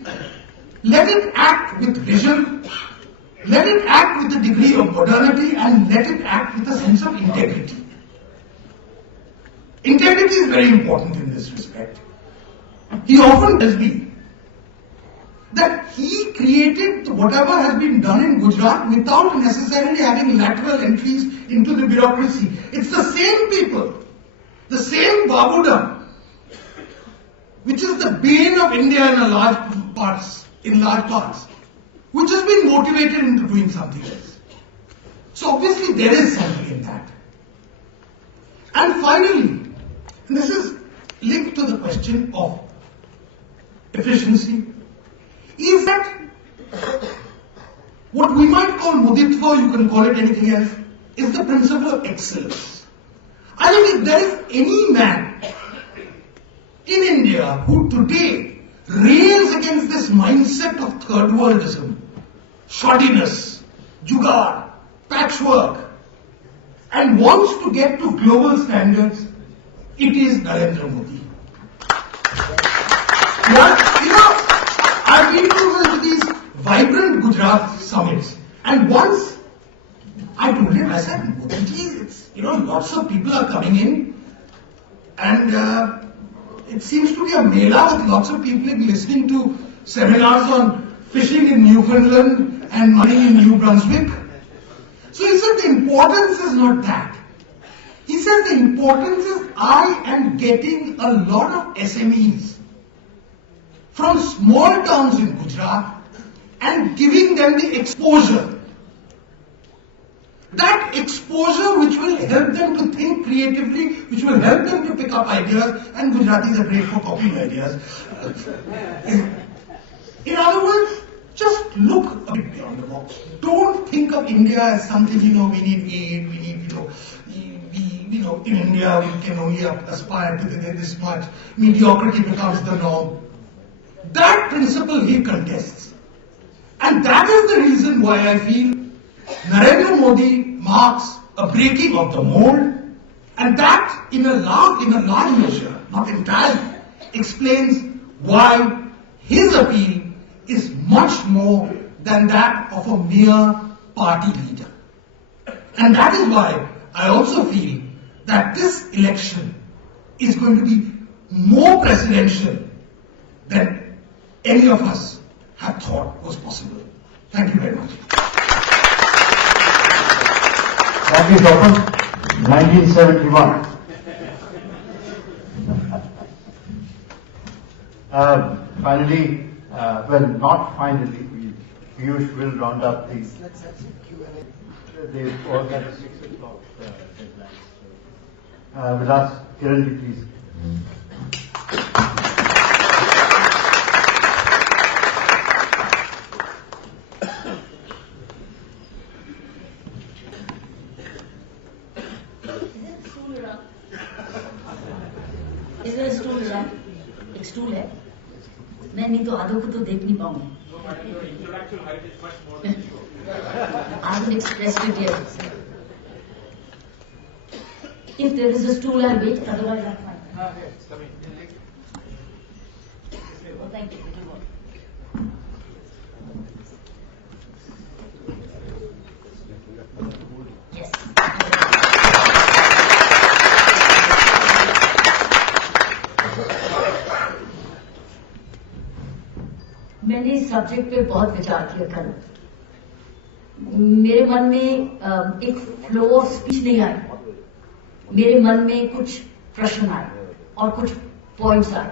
let it act with vision, let it act with a degree of modernity, and let it act with a sense of integrity. Integrity is very important in this respect. He often tells me that he created whatever has been done in Gujarat without necessarily having lateral entries into the bureaucracy. It's the same people, the same Babudam, which is the bane of India in large parts, which has been motivated into doing something else. So obviously there is something in that. And finally, and this is linked to the question of efficiency, is that what we might call Moditva, you can call it anything else, is the principle of excellence. I think if there is any man in India who today rails against this mindset of third worldism, shoddiness, jugaad, patchwork, and wants to get to global standards, it is Narendra Modi. I've been to these vibrant Gujarat summits, and once I told him, I said, Modi, it's, lots of people are coming in, and it seems to be a mela with lots of people listening to seminars on fishing in Newfoundland and mining in New Brunswick. So he said the importance is not that. He says the importance is I am getting a lot of SMEs from small towns in Gujarat and giving them the exposure. That exposure which will help them to think creatively, which will help them to pick up ideas, and Gujaratis are great for copying ideas. In other words, just look a bit beyond the box. Don't think of India as something, we need aid, we need, in India we can only aspire to this much. Mediocrity becomes the norm. That principle he contests. And that is the reason why I feel Narendra Modi marks a breaking of the mold, and that in a large measure, not entirely, explains why his appeal is much more than that of a mere party leader. And that is why I also feel that this election is going to be more presidential than any of us had thought was possible. Thank you very much. That is open 1971. Finally, not finally, Piyush will round up the organic 6 o'clock deadline. With us, Kiran, please. एक stool है, मैं नहीं तो आधों को तो देख नहीं पाऊंगी. I will express it here. If there is a stool, I'll wait. Otherwise, I'm fine. Oh, thank you. Yes. मैंने इस सब्जेक्ट पे बहुत विचार किया कल. मेरे मन में एक फ्लो ऑफ स्पीच नहीं आया. मेरे मन में कुछ प्रश्न आए और कुछ पॉइंट्स आए,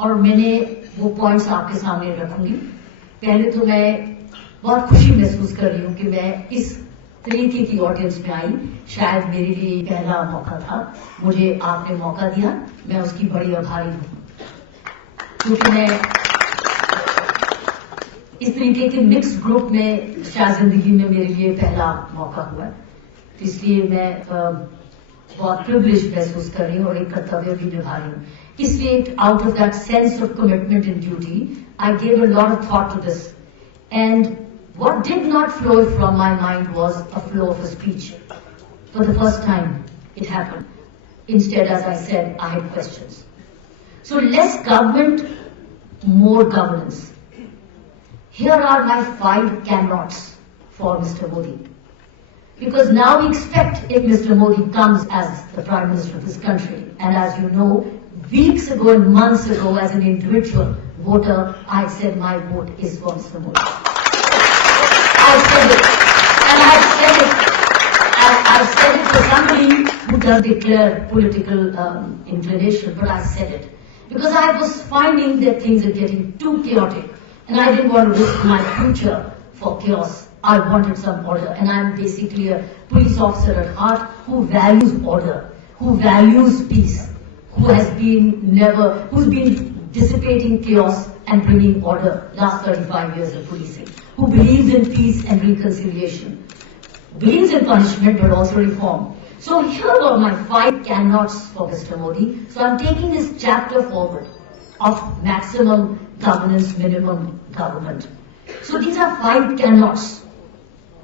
और मैंने वो पॉइंट्स आपके सामने रखूंगी. पहले तो मैं बहुत खुशी महसूस कर रही हूँ कि मैं इस तरीके की ऑडियंस में आई. शायद मेरे लिए पहला मौका था. मुझे आपने मौका दिया, मैं उसकी बड़ी आभारी हूँ, क्योंकि मैं इस तरीके के मिक्स ग्रुप में शायद जिंदगी में मेरे लिए पहला मौका हुआ. इसलिए मैं बहुत प्रिविलेज महसूस कर रही हूँ और एक कर्तव्य भी निभा रही हूँ. इसलिए out of that sense of commitment and duty I gave a lot of thought to this. And what did not flow from my mind was a flow of a speech. For the first time it happened. Instead, as I said, I had questions. So less government, more governance. Here are my 5 cannots for Mr. Modi. Because now we expect if Mr. Modi comes as the Prime Minister of this country, and as you know, weeks ago and months ago as an individual voter, I said my vote is for Mr. Modi. I've said it, and I've said it for somebody who does declare political inclination, but I said it because I was finding that things are getting too chaotic, and I didn't want to risk my future for chaos. I wanted some order, and I'm basically a police officer at heart who values order, who values peace, who's been dissipating chaos and bringing order last 35 years of policing, who believes in peace and reconciliation, believes in punishment but also reform. So here are my 5 cannots for Mr. Modi. So I'm taking this chapter forward of maximum governance, minimum government. So these are 5 cannots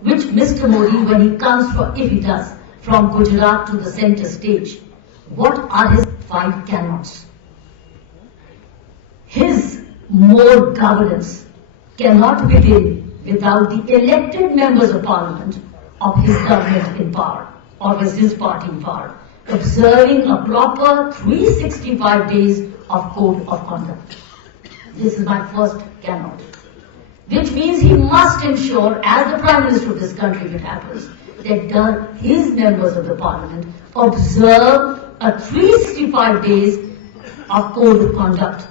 which Mr. Modi, when he comes from, if he does, from Gujarat to the center stage, what are his 5 cannots? His more governance cannot begin without the elected members of parliament of his government in power, or his party in power, observing a proper 365 days of code of conduct. This is my first cannot. Which means he must ensure, as the Prime Minister of this country, if it happens, that his members of the parliament observe a 365 days of code of conduct.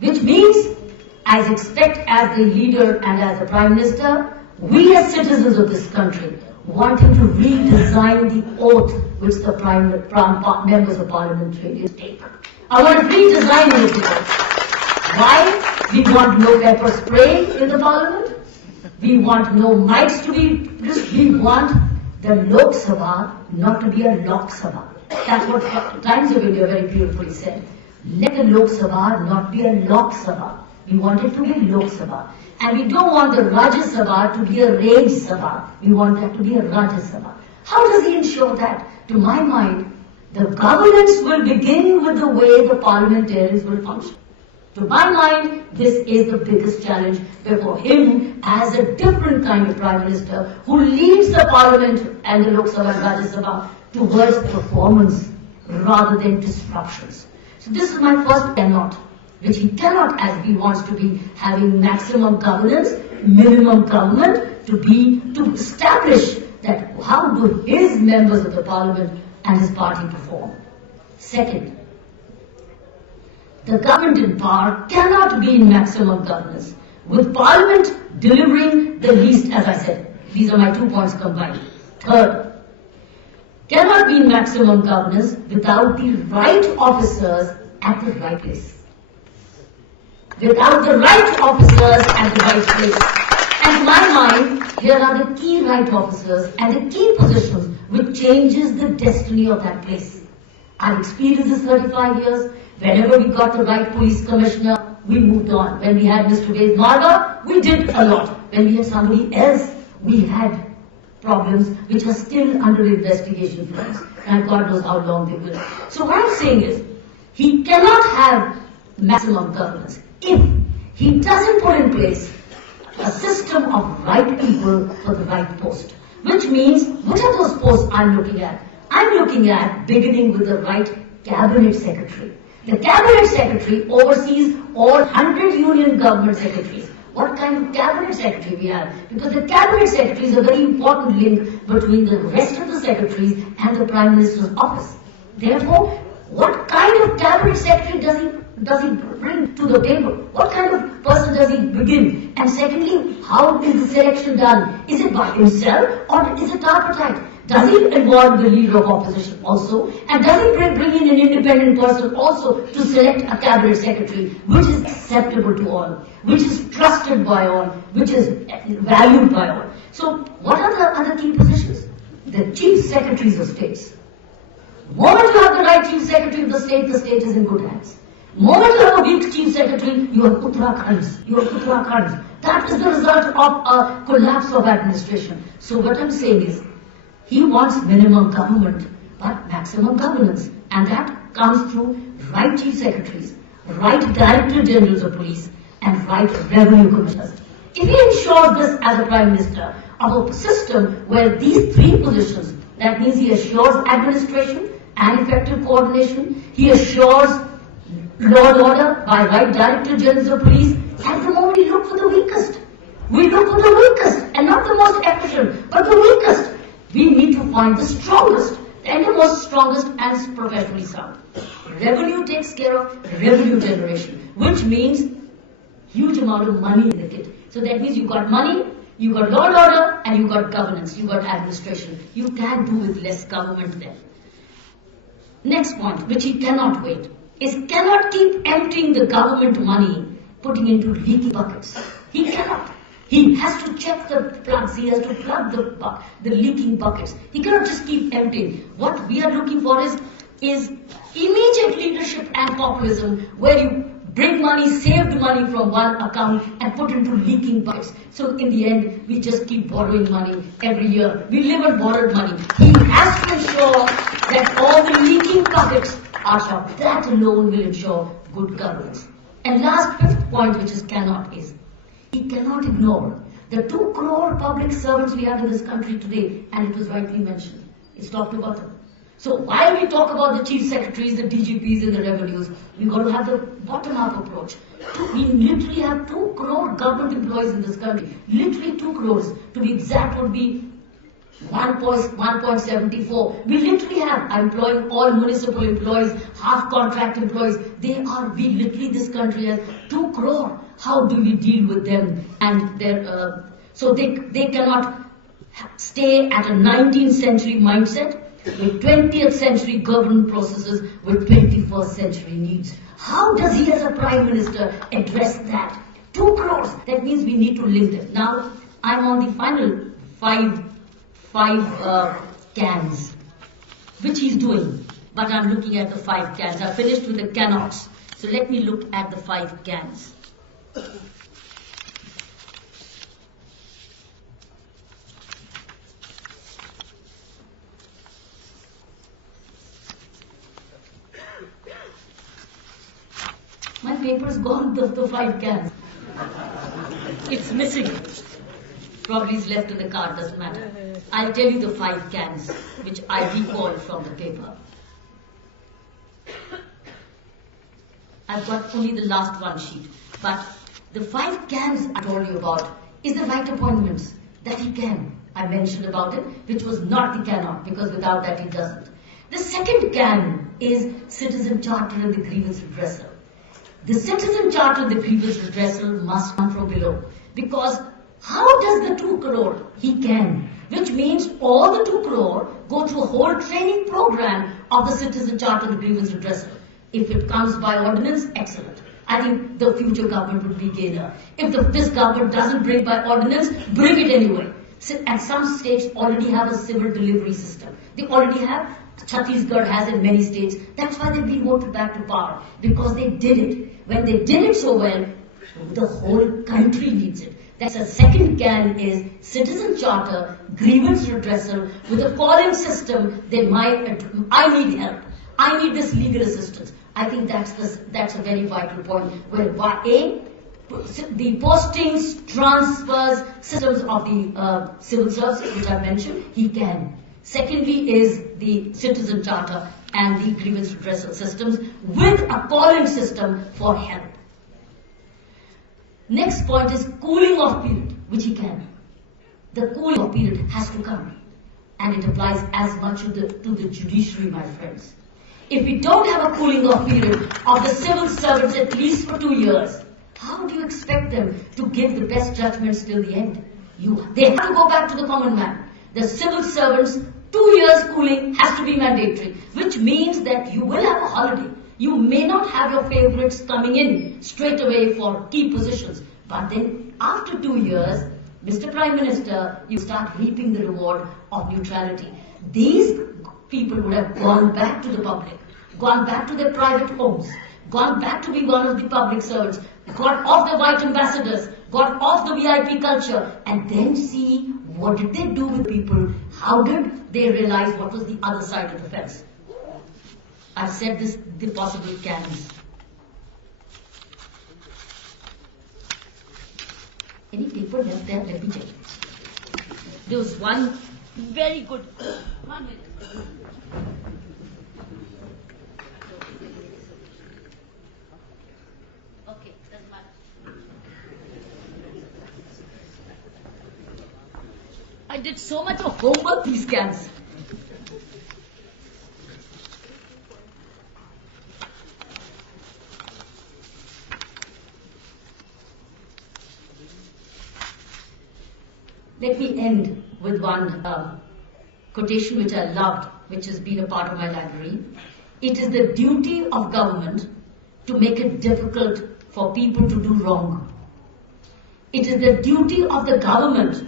Which means, as the leader and as the Prime Minister, we as citizens of this country want him to redesign the oath which the members of Parliament take. I want to redesign the oath. Why? We want no pepper spray in the Parliament. We want no mics to be used. We want the Lok Sabha not to be a Lok Sabha. That's what Times of India very beautifully said. Let the Lok Sabha not be a Lok Sabha. We want it to be Lok Sabha. And we don't want the Rajya Sabha to be a Raj Sabha. We want that to be a Rajya Sabha. How does he ensure that? To my mind, the governance will begin with the way the parliamentarians will function. To my mind, this is the biggest challenge before him as a different kind of Prime Minister who leads the Parliament and the Lok Sabha and Rajya Sabha towards performance rather than disruptions. So this is my first cannot, which he cannot, as he wants to be having maximum governance, minimum government, to establish that how do his members of the Parliament and his party perform. Second, the government in power cannot be in maximum governance with Parliament delivering the least, as I said. These are my 2 points combined. Third, cannot be in maximum governance without the right officers at the right place. Without the right officers at the right place. And to my mind, here are the key right officers and the key positions which changes the destiny of that place. I've experienced this 35 years. Whenever we got the right police commissioner, we moved on. When we had Mr. Ved Marga, we did a lot. When we had somebody else, we had problems which are still under investigation for us. And God knows how long they will. So what I'm saying is, he cannot have maximum governance if he doesn't put in place a system of right people for the right post. Which means, what are those posts I'm looking at? I'm looking at beginning with the right cabinet secretary. The cabinet secretary oversees all 100 union government secretaries. What kind of cabinet secretary we have? Because the cabinet secretary is a very important link between the rest of the secretaries and the Prime Minister's office. Therefore, what kind of cabinet secretary does he bring to the table? What kind of person does he begin? And secondly, how is the selection done? Is it by himself or is it tripartite? Does he involve the leader of opposition also? And does he bring in an independent person also to select a cabinet secretary which is acceptable to all, which is trusted by all, which is valued by all? So what are the other key positions? The chief secretaries of states. The moment you have the right chief secretary of the state is in good hands. The moment you have a weak chief secretary, you have Uttarakhand. That is the result of a collapse of administration. So what I'm saying is, he wants minimum government, but maximum governance. And that comes through right chief secretaries, right director generals of police, and right revenue commissioners. If he ensures this as a prime minister of a system where these three positions, that means he assures administration and effective coordination, he assures law and order by right director generals of police. At the moment we look for the weakest. We look for the weakest and not the most efficient, but the weakest. We need to find the strongest and the most strongest and professionally sound. Revenue takes care of revenue generation, which means huge amount of money in the kit. So that means you got money, you got law and order, and you got governance, you got administration. You can do with less government then. Next point, which he cannot wait, is cannot keep emptying the government money, putting into leaky buckets. He cannot. He has to check the plugs. He has to plug the leaking buckets. He cannot just keep emptying. What we are looking for is immediate leadership and populism, where you bring money, saved money from one account and put into leaking buckets. So in the end, we just keep borrowing money every year. We live on borrowed money. He has to ensure that all the leaking buckets are shut. That alone will ensure good governance. And last, fifth point, which is cannot, is he cannot ignore the 2 crore public servants we have in this country today, and it was rightly mentioned. It's talked about them. So while we talk about the chief secretaries, the DGPs and the revenues, we've got to have the bottom-up approach. We literally have 2 crore government employees in this country. Literally 2 crores. To be exact would be 1.74. We literally have, I'm employing all municipal employees, half contract employees. We literally, this country has 2 crore. How do we deal with them? And so they cannot stay at a 19th century mindset with 20th century government processes with 21st century needs. How does he as a prime minister address that? 2 crores. That means we need to link them. Now, I'm on the final five cans, which he's doing. But I'm looking at the 5 cans. I finished with the cannots. So let me look at the 5 cans. My paper's gone, the 5 cans. It's missing. Probably it's left in the car, doesn't matter. I'll tell you the 5 cans, which I recall from the paper. I've got only the last one sheet. But the 5 cans I told you about is the right appointments that he can. I mentioned about it, which was not the cannot, because without that he doesn't. The second can is citizen charter and the grievance redressal. The citizen charter and the grievance redressal must come from below. Because how does the 2 crore? He can. Which means all the 2 crore go through a whole training program of the citizen charter and the grievance redressal. If it comes by ordinance, excellent. I think the future government would be gainer. If this government doesn't bring by ordinance, bring it anyway. And some states already have a civil delivery system. They already have. Chhattisgarh has in many states. That's why they've been voted back to power. Because they did it. When they did it so well, the whole country needs it. That's a second can is citizen charter, grievance redressal with a calling system that I need help. I need this legal assistance. I think that's a very vital point where the postings, transfers, systems of the civil services, which I mentioned, he can. Secondly is the citizen charter and the grievance redressal systems with a calling system for help. Next point is cooling off period, which he can. The cooling off period has to come. And it applies as much to the judiciary, my friends. If we don't have a cooling off period of the civil servants at least for 2 years, how do you expect them to give the best judgments till the end? They have to go back to the common man. The civil servants, 2 years cooling has to be mandatory, which means that you will have a holiday. You may not have your favorites coming in straight away for key positions, but then after 2 years, Mr. Prime Minister, you start reaping the reward of neutrality. These people would have gone back to the public, gone back to their private homes, gone back to be one of the public servants, got off the white ambassadors, got off the VIP culture, and then see what did they do with people, how did they realize what was the other side of the fence. I've said this, the possible cans. Any paper left there? Let me check. There was one very good. 1 minute. Okay, doesn't matter. I did so much of homework, these cans. Let me end with one quotation which I loved, which has been a part of my library. It is the duty of government to make it difficult for people to do wrong. It is the duty of the government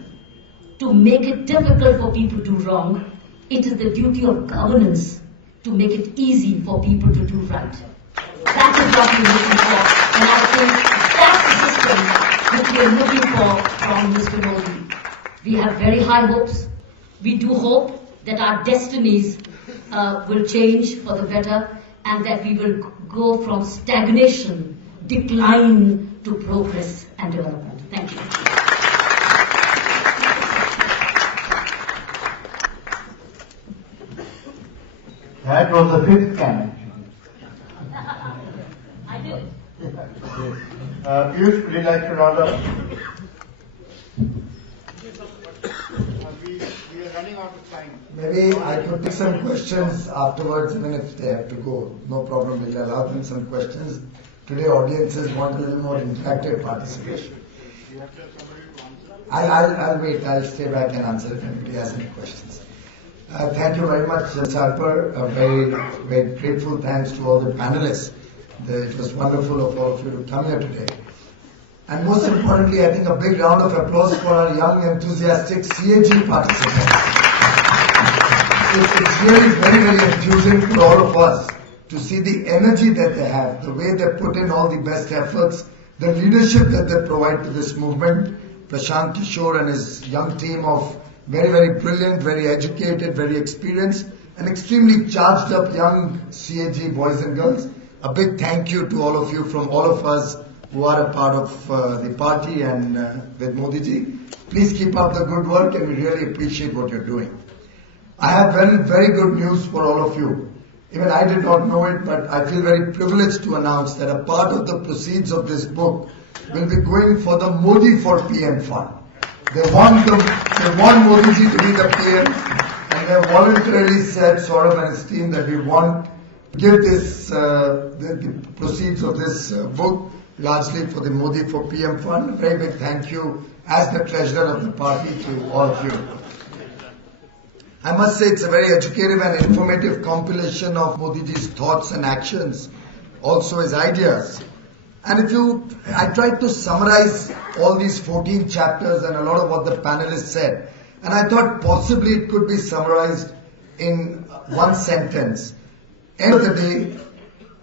to make it difficult for people to do wrong. It is the duty of governance to make it easy for people to do right. That is what we're looking for, and I think that's the system which we're looking for from Mr. Modi. We have very high hopes. We do hope that our destinies will change for the better and that we will go from stagnation, decline to progress and development. Thank you. That was the fifth can. I did it. Piyush, would you like to round up? We are running out of time. Maybe I could take some questions afterwards, even if they have to go. No problem, we'll allow them some questions. Today audiences want a little more interactive participation. I'll wait, I'll stay back and answer if anybody has any questions. Thank you very much, Sarpar. Very, very grateful thanks to all the panelists. It was wonderful of all of you to come here today. And most importantly, I think a big round of applause for our young, enthusiastic CAG participants. It's really very, very enthusing for all of us to see the energy that they have, the way they put in all the best efforts, the leadership that they provide to this movement. Prashant Kishore and his young team of very, very brilliant, very educated, very experienced, and extremely charged up young CAG boys and girls. A big thank you to all of you from all of us who are a part of the party and with Modi ji. Please keep up the good work and we really appreciate what you're doing. I have very, very good news for all of you. Even I did not know it, but I feel very privileged to announce that a part of the proceeds of this book will be going for the Modi for PM fund. They want Modi ji to be the PM, and they have voluntarily said, Saurabh and his team, that we want to give this, the proceeds of this book largely for the Modi for PM fund. A very big thank you as the treasurer of the party to all of you. I must say it's a very educative and informative compilation of Modi ji's thoughts and actions, also his ideas. And I tried to summarize all these 14 chapters and a lot of what the panelists said. And I thought possibly it could be summarized in one sentence. End of the day,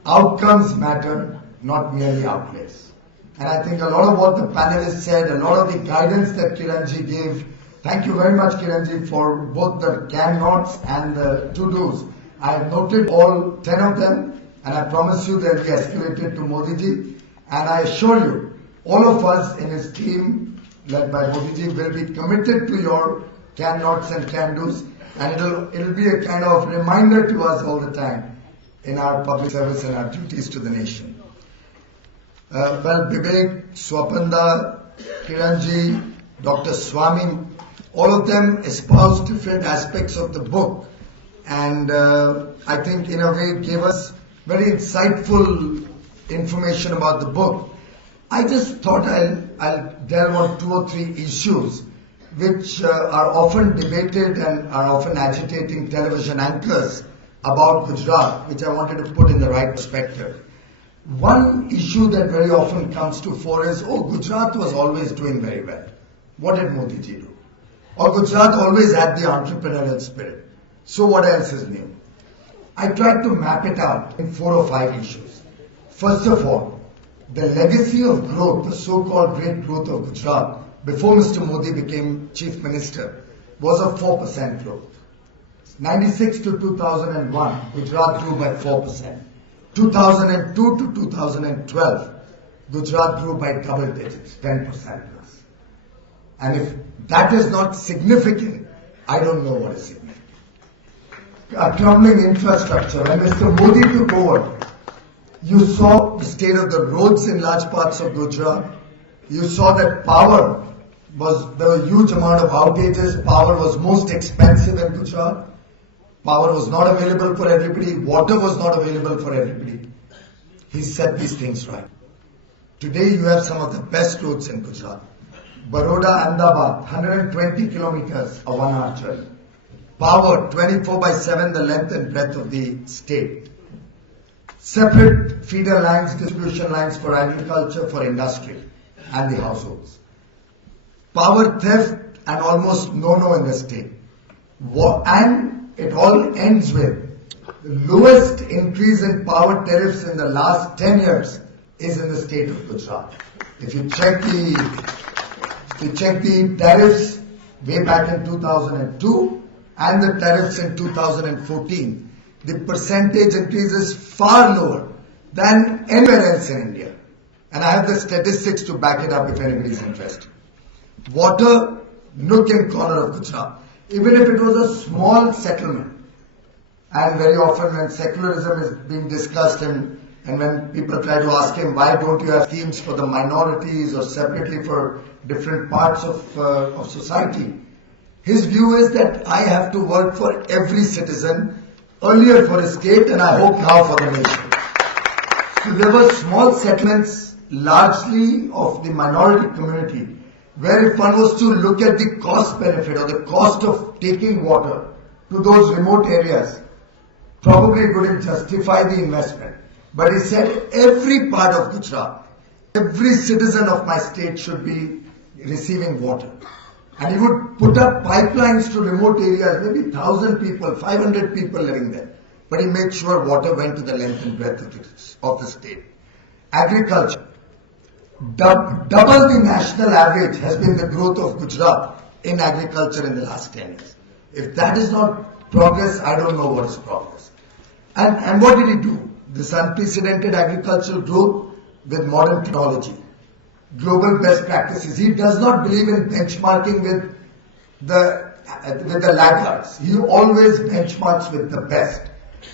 outcomes matter, not merely outlays. And I think a lot of what the panelists said, a lot of the guidance that Kiranji gave, thank you very much Kiranji for both the can nots and the to-dos. I have noted all 10 of them and I promise you they'll be escalated to Modi ji. And I assure you, all of us in his team, led by Modi ji, will be committed to your can nots and can dos, and it'll be a kind of reminder to us all the time in our public service and our duties to the nation. Vivek, Swapanda, Kiranji, Dr. Swami, all of them espoused different aspects of the book, and I think in a way gave us very insightful information about the book. I just thought I'll delve on 2 or 3 issues which are often debated and are often agitating television anchors about Gujarat, which I wanted to put in the right perspective. One issue that very often comes to fore is, Gujarat was always doing very well. What did Modi ji do? Or Gujarat always had the entrepreneurial spirit. So what else is new? I tried to map it out in 4 or 5 issues. First of all, the legacy of growth, the so-called great growth of Gujarat, before Mr. Modi became Chief Minister, was a 4% growth. 96 to 2001, Gujarat grew by 4%. 2002 to 2012, Gujarat grew by double digits, 10% plus. And if that is not significant, I don't know what is significant. A crumbling infrastructure. When Mr. Modi took over, you saw the state of the roads in large parts of Gujarat. You saw that power there were a huge amount of outages. Power was most expensive in Gujarat. Power was not available for everybody. Water was not available for everybody. He set these things right. Today you have some of the best roads in Gujarat. Baroda, Ahmedabad, 120 kilometers, a 1-hour journey. Power, 24/7, the length and breadth of the state. Separate feeder lines, distribution lines for agriculture, for industry and the households. Power theft and almost no in the state. And it all ends with the lowest increase in power tariffs in the last 10 years is in the state of Gujarat. If you check the tariffs way back in 2002 and the tariffs in 2014, the percentage increase is far lower than anywhere else in India. And I have the statistics to back it up if anybody is interested. Water, nook and corner of Gujarat. Even if it was a small settlement, and very often when secularism is being discussed and when people try to ask him, why don't you have schemes for the minorities or separately for different parts of society, his view is that I have to work for every citizen, earlier for his state and I hope now for the nation. So there were small settlements, largely of the minority community, where if one was to look at the cost benefit or the cost of taking water to those remote areas, probably it wouldn't justify the investment. But he said every part of Gujarat, every citizen of my state should be receiving water. And he would put up pipelines to remote areas, maybe 1,000 people, 500 people living there. But he made sure water went to the length and breadth of the state. Agriculture. Double the national average has been the growth of Gujarat in agriculture in the last 10 years. If that is not progress, I don't know what is progress. And what did he do? This unprecedented agricultural growth with modern technology, global best practices. He does not believe in benchmarking with the laggards. He always benchmarks with the best.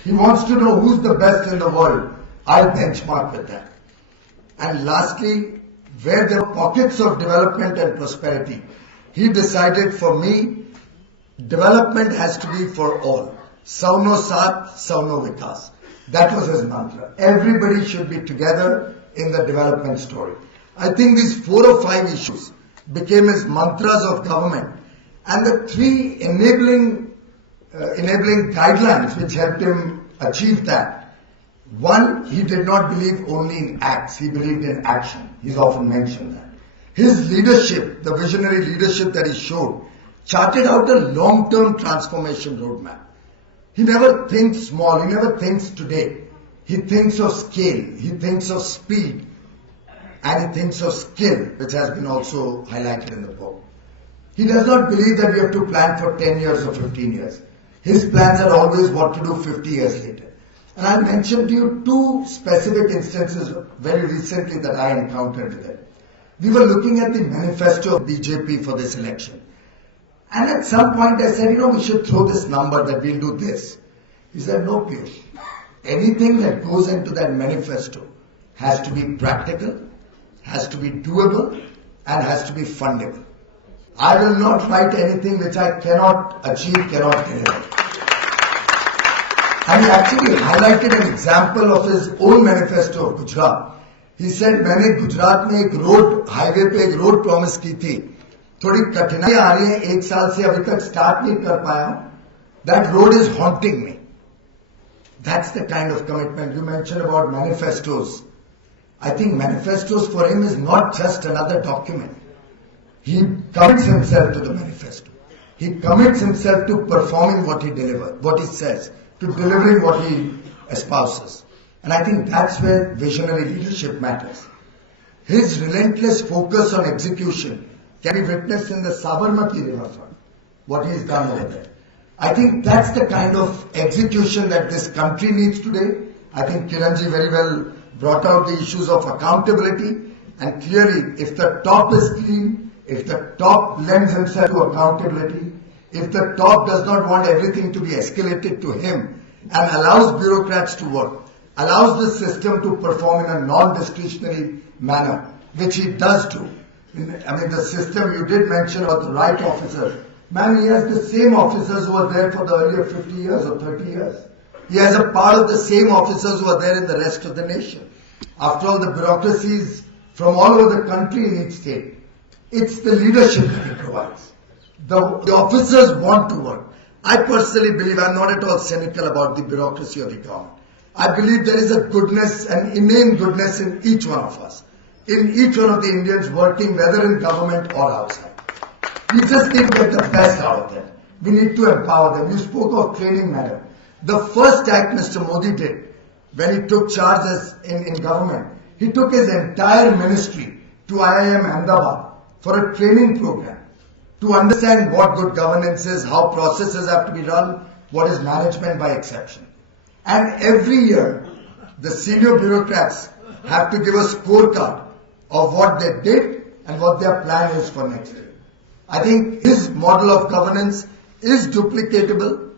He wants to know who's the best in the world. I'll benchmark with that. And lastly, where there are pockets of development and prosperity, he decided for me, development has to be for all. Sauno Saath, Sauno Vikas. That was his mantra. Everybody should be together in the development story. I think these 4 or 5 issues became his mantras of government, and the 3 enabling guidelines which helped him achieve that. One, he did not believe only in acts, he believed in action. He's often mentioned that. His leadership, the visionary leadership that he showed, charted out a long-term transformation roadmap. He never thinks small, he never thinks today. He thinks of scale, he thinks of speed, and he thinks of skill, which has been also highlighted in the book. He does not believe that we have to plan for 10 years or 15 years. His plans are always what to do 50 years later. And I mentioned to you 2 specific instances very recently that I encountered with it. We were looking at the manifesto of BJP for this election. And at some point I said, we should throw this number that we'll do this. He said, no, Piyush. Anything that goes into that manifesto has to be practical, has to be doable, and has to be fundable. I will not write anything which I cannot achieve, cannot deliver. And he actually highlighted an example of his own manifesto of Gujarat. He said, मैंने गुजरात में एक road highway पे एक road promise की थी, थोड़ी कठिनाई आ रही है, 1 साल से अभी तक स्टार्ट नहीं कर पाया हूं. That road is haunting me. That's the kind of commitment you mentioned about manifestos. I think manifestos for him is not just another document. He commits himself to the manifesto. He commits himself to performing what he delivers, what he says, to delivering what he espouses. And I think that's where visionary leadership matters. His relentless focus on execution can be witnessed in the Sabarmati riverfront, what he's done over there. I think that's the kind of execution that this country needs today. I think Kiranji very well brought out the issues of accountability, and clearly if the top is clean, if the top lends himself to accountability, if the top does not want everything to be escalated to him and allows bureaucrats to work, allows the system to perform in a non-discretionary manner, which he does do. I mean, the system you did mention about the right officers. Man, he has the same officers who were there for the earlier 50 years or 30 years. He has a part of the same officers who are there in the rest of the nation. After all, the bureaucracies from all over the country in each state, it's the leadership that he provides. The officers want to work. I personally believe, I'm not at all cynical about the bureaucracy of the government. I believe there is a goodness, an inane goodness in each one of us, in each one of the Indians working, whether in government or outside. We just need to get the best out of them. We need to empower them. You spoke of training, madam. The first act Mr. Modi did when he took charge in government, he took his entire ministry to IIM Ahmedabad for a training program to understand what good governance is, how processes have to be run, what is management by exception. And every year, the senior bureaucrats have to give a scorecard of what they did and what their plan is for next year. I think his model of governance is duplicatable.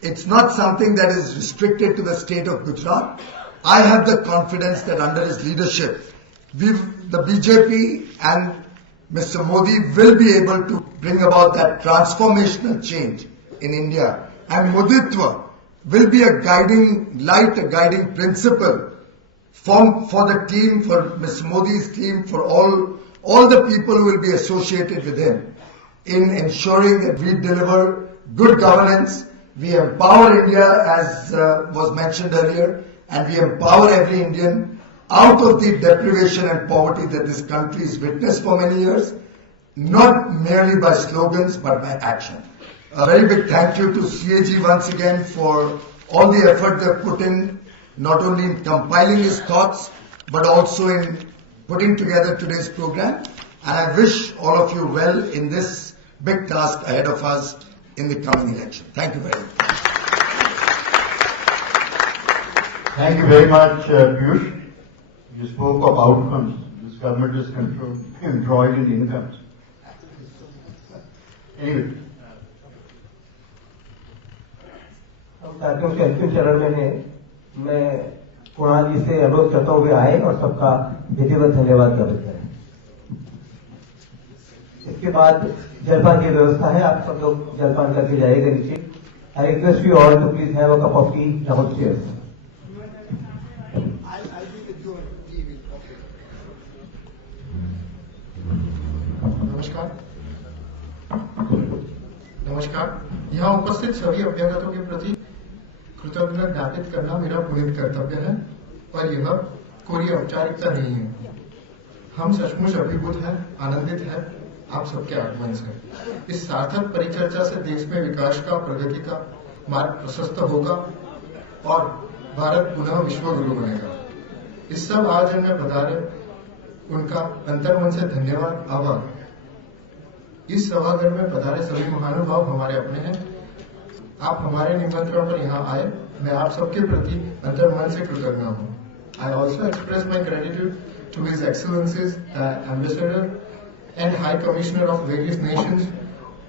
It's not something that is restricted to the state of Gujarat. I have the confidence that under his leadership, the BJP and Mr. Modi will be able to bring about that transformational change in India. And Moditva will be a guiding light, a guiding principle for the team, for Mr. Modi's team, for all the people who will be associated with him in ensuring that we deliver good governance, we empower India as was mentioned earlier, and we empower every Indian out of the deprivation and poverty that this country has witnessed for many years, not merely by slogans but by action. A very big thank you to CAG once again for all the effort they've put in, not only in compiling his thoughts, but also in putting together today's program. And I wish all of you well in this big task ahead of us in the coming election. Thank you very much. Thank you very much, Piyush. You spoke of outcomes. This government is drawing in incomes. Anyway. हम साथियों के अंतिम चरण में हैं। मैं कुणाल जी से अनुरोध करता हूँ वे आए और सबका विधिवत धन्यवाद करते हैं। इसके बाद जलपान की व्यवस्था है, आप सब लोग जलपान करके जाइएगा नीचे। I request you all to please have a cup of tea downstairs. नमस्कार। यहाँ उपस्थित सभी अभ्यागतों के प्रति कृतज्ञता ज्ञापित करना मेरा पुनीत कर्तव्य है और यह कोई औपचारिकता नहीं है। हम सचमुच अभिभूत हैं, आनंदित हैं आप सबके आगमन से। इस सार्थक परिचर्चा से देश में विकास का, प्रगति का मार्ग प्रशस्त होगा और भारत पुनः विश्व गुरु बनेगा। इस सब आयोजन में पधारे उनका अंतर्मन से धन्यवाद, आभार। इस सभागार में पधारे सभी महानुभाव हमारे अपने हैं। आप हमारे निमंत्रण पर यहाँ आए, मैं आप सबके प्रति अंतर्मन से कृतज्ञ हूँ। I also express my gratitude to His Excellencies, Ambassador and High Commissioner of various nations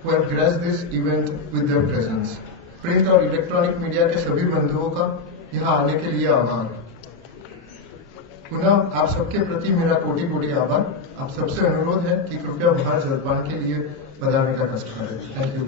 who have graced this event with their presence. Print और इलेक्ट्रॉनिक मीडिया के सभी बंधुओं का यहाँ आने के लिए आभार। पुनः आप सबके प्रति मेरा कोटि कोटि आभार। आप सबसे अनुरोध है कि कृपया बाहर जलपान के लिए पधारने का कष्ट करें। Thank you.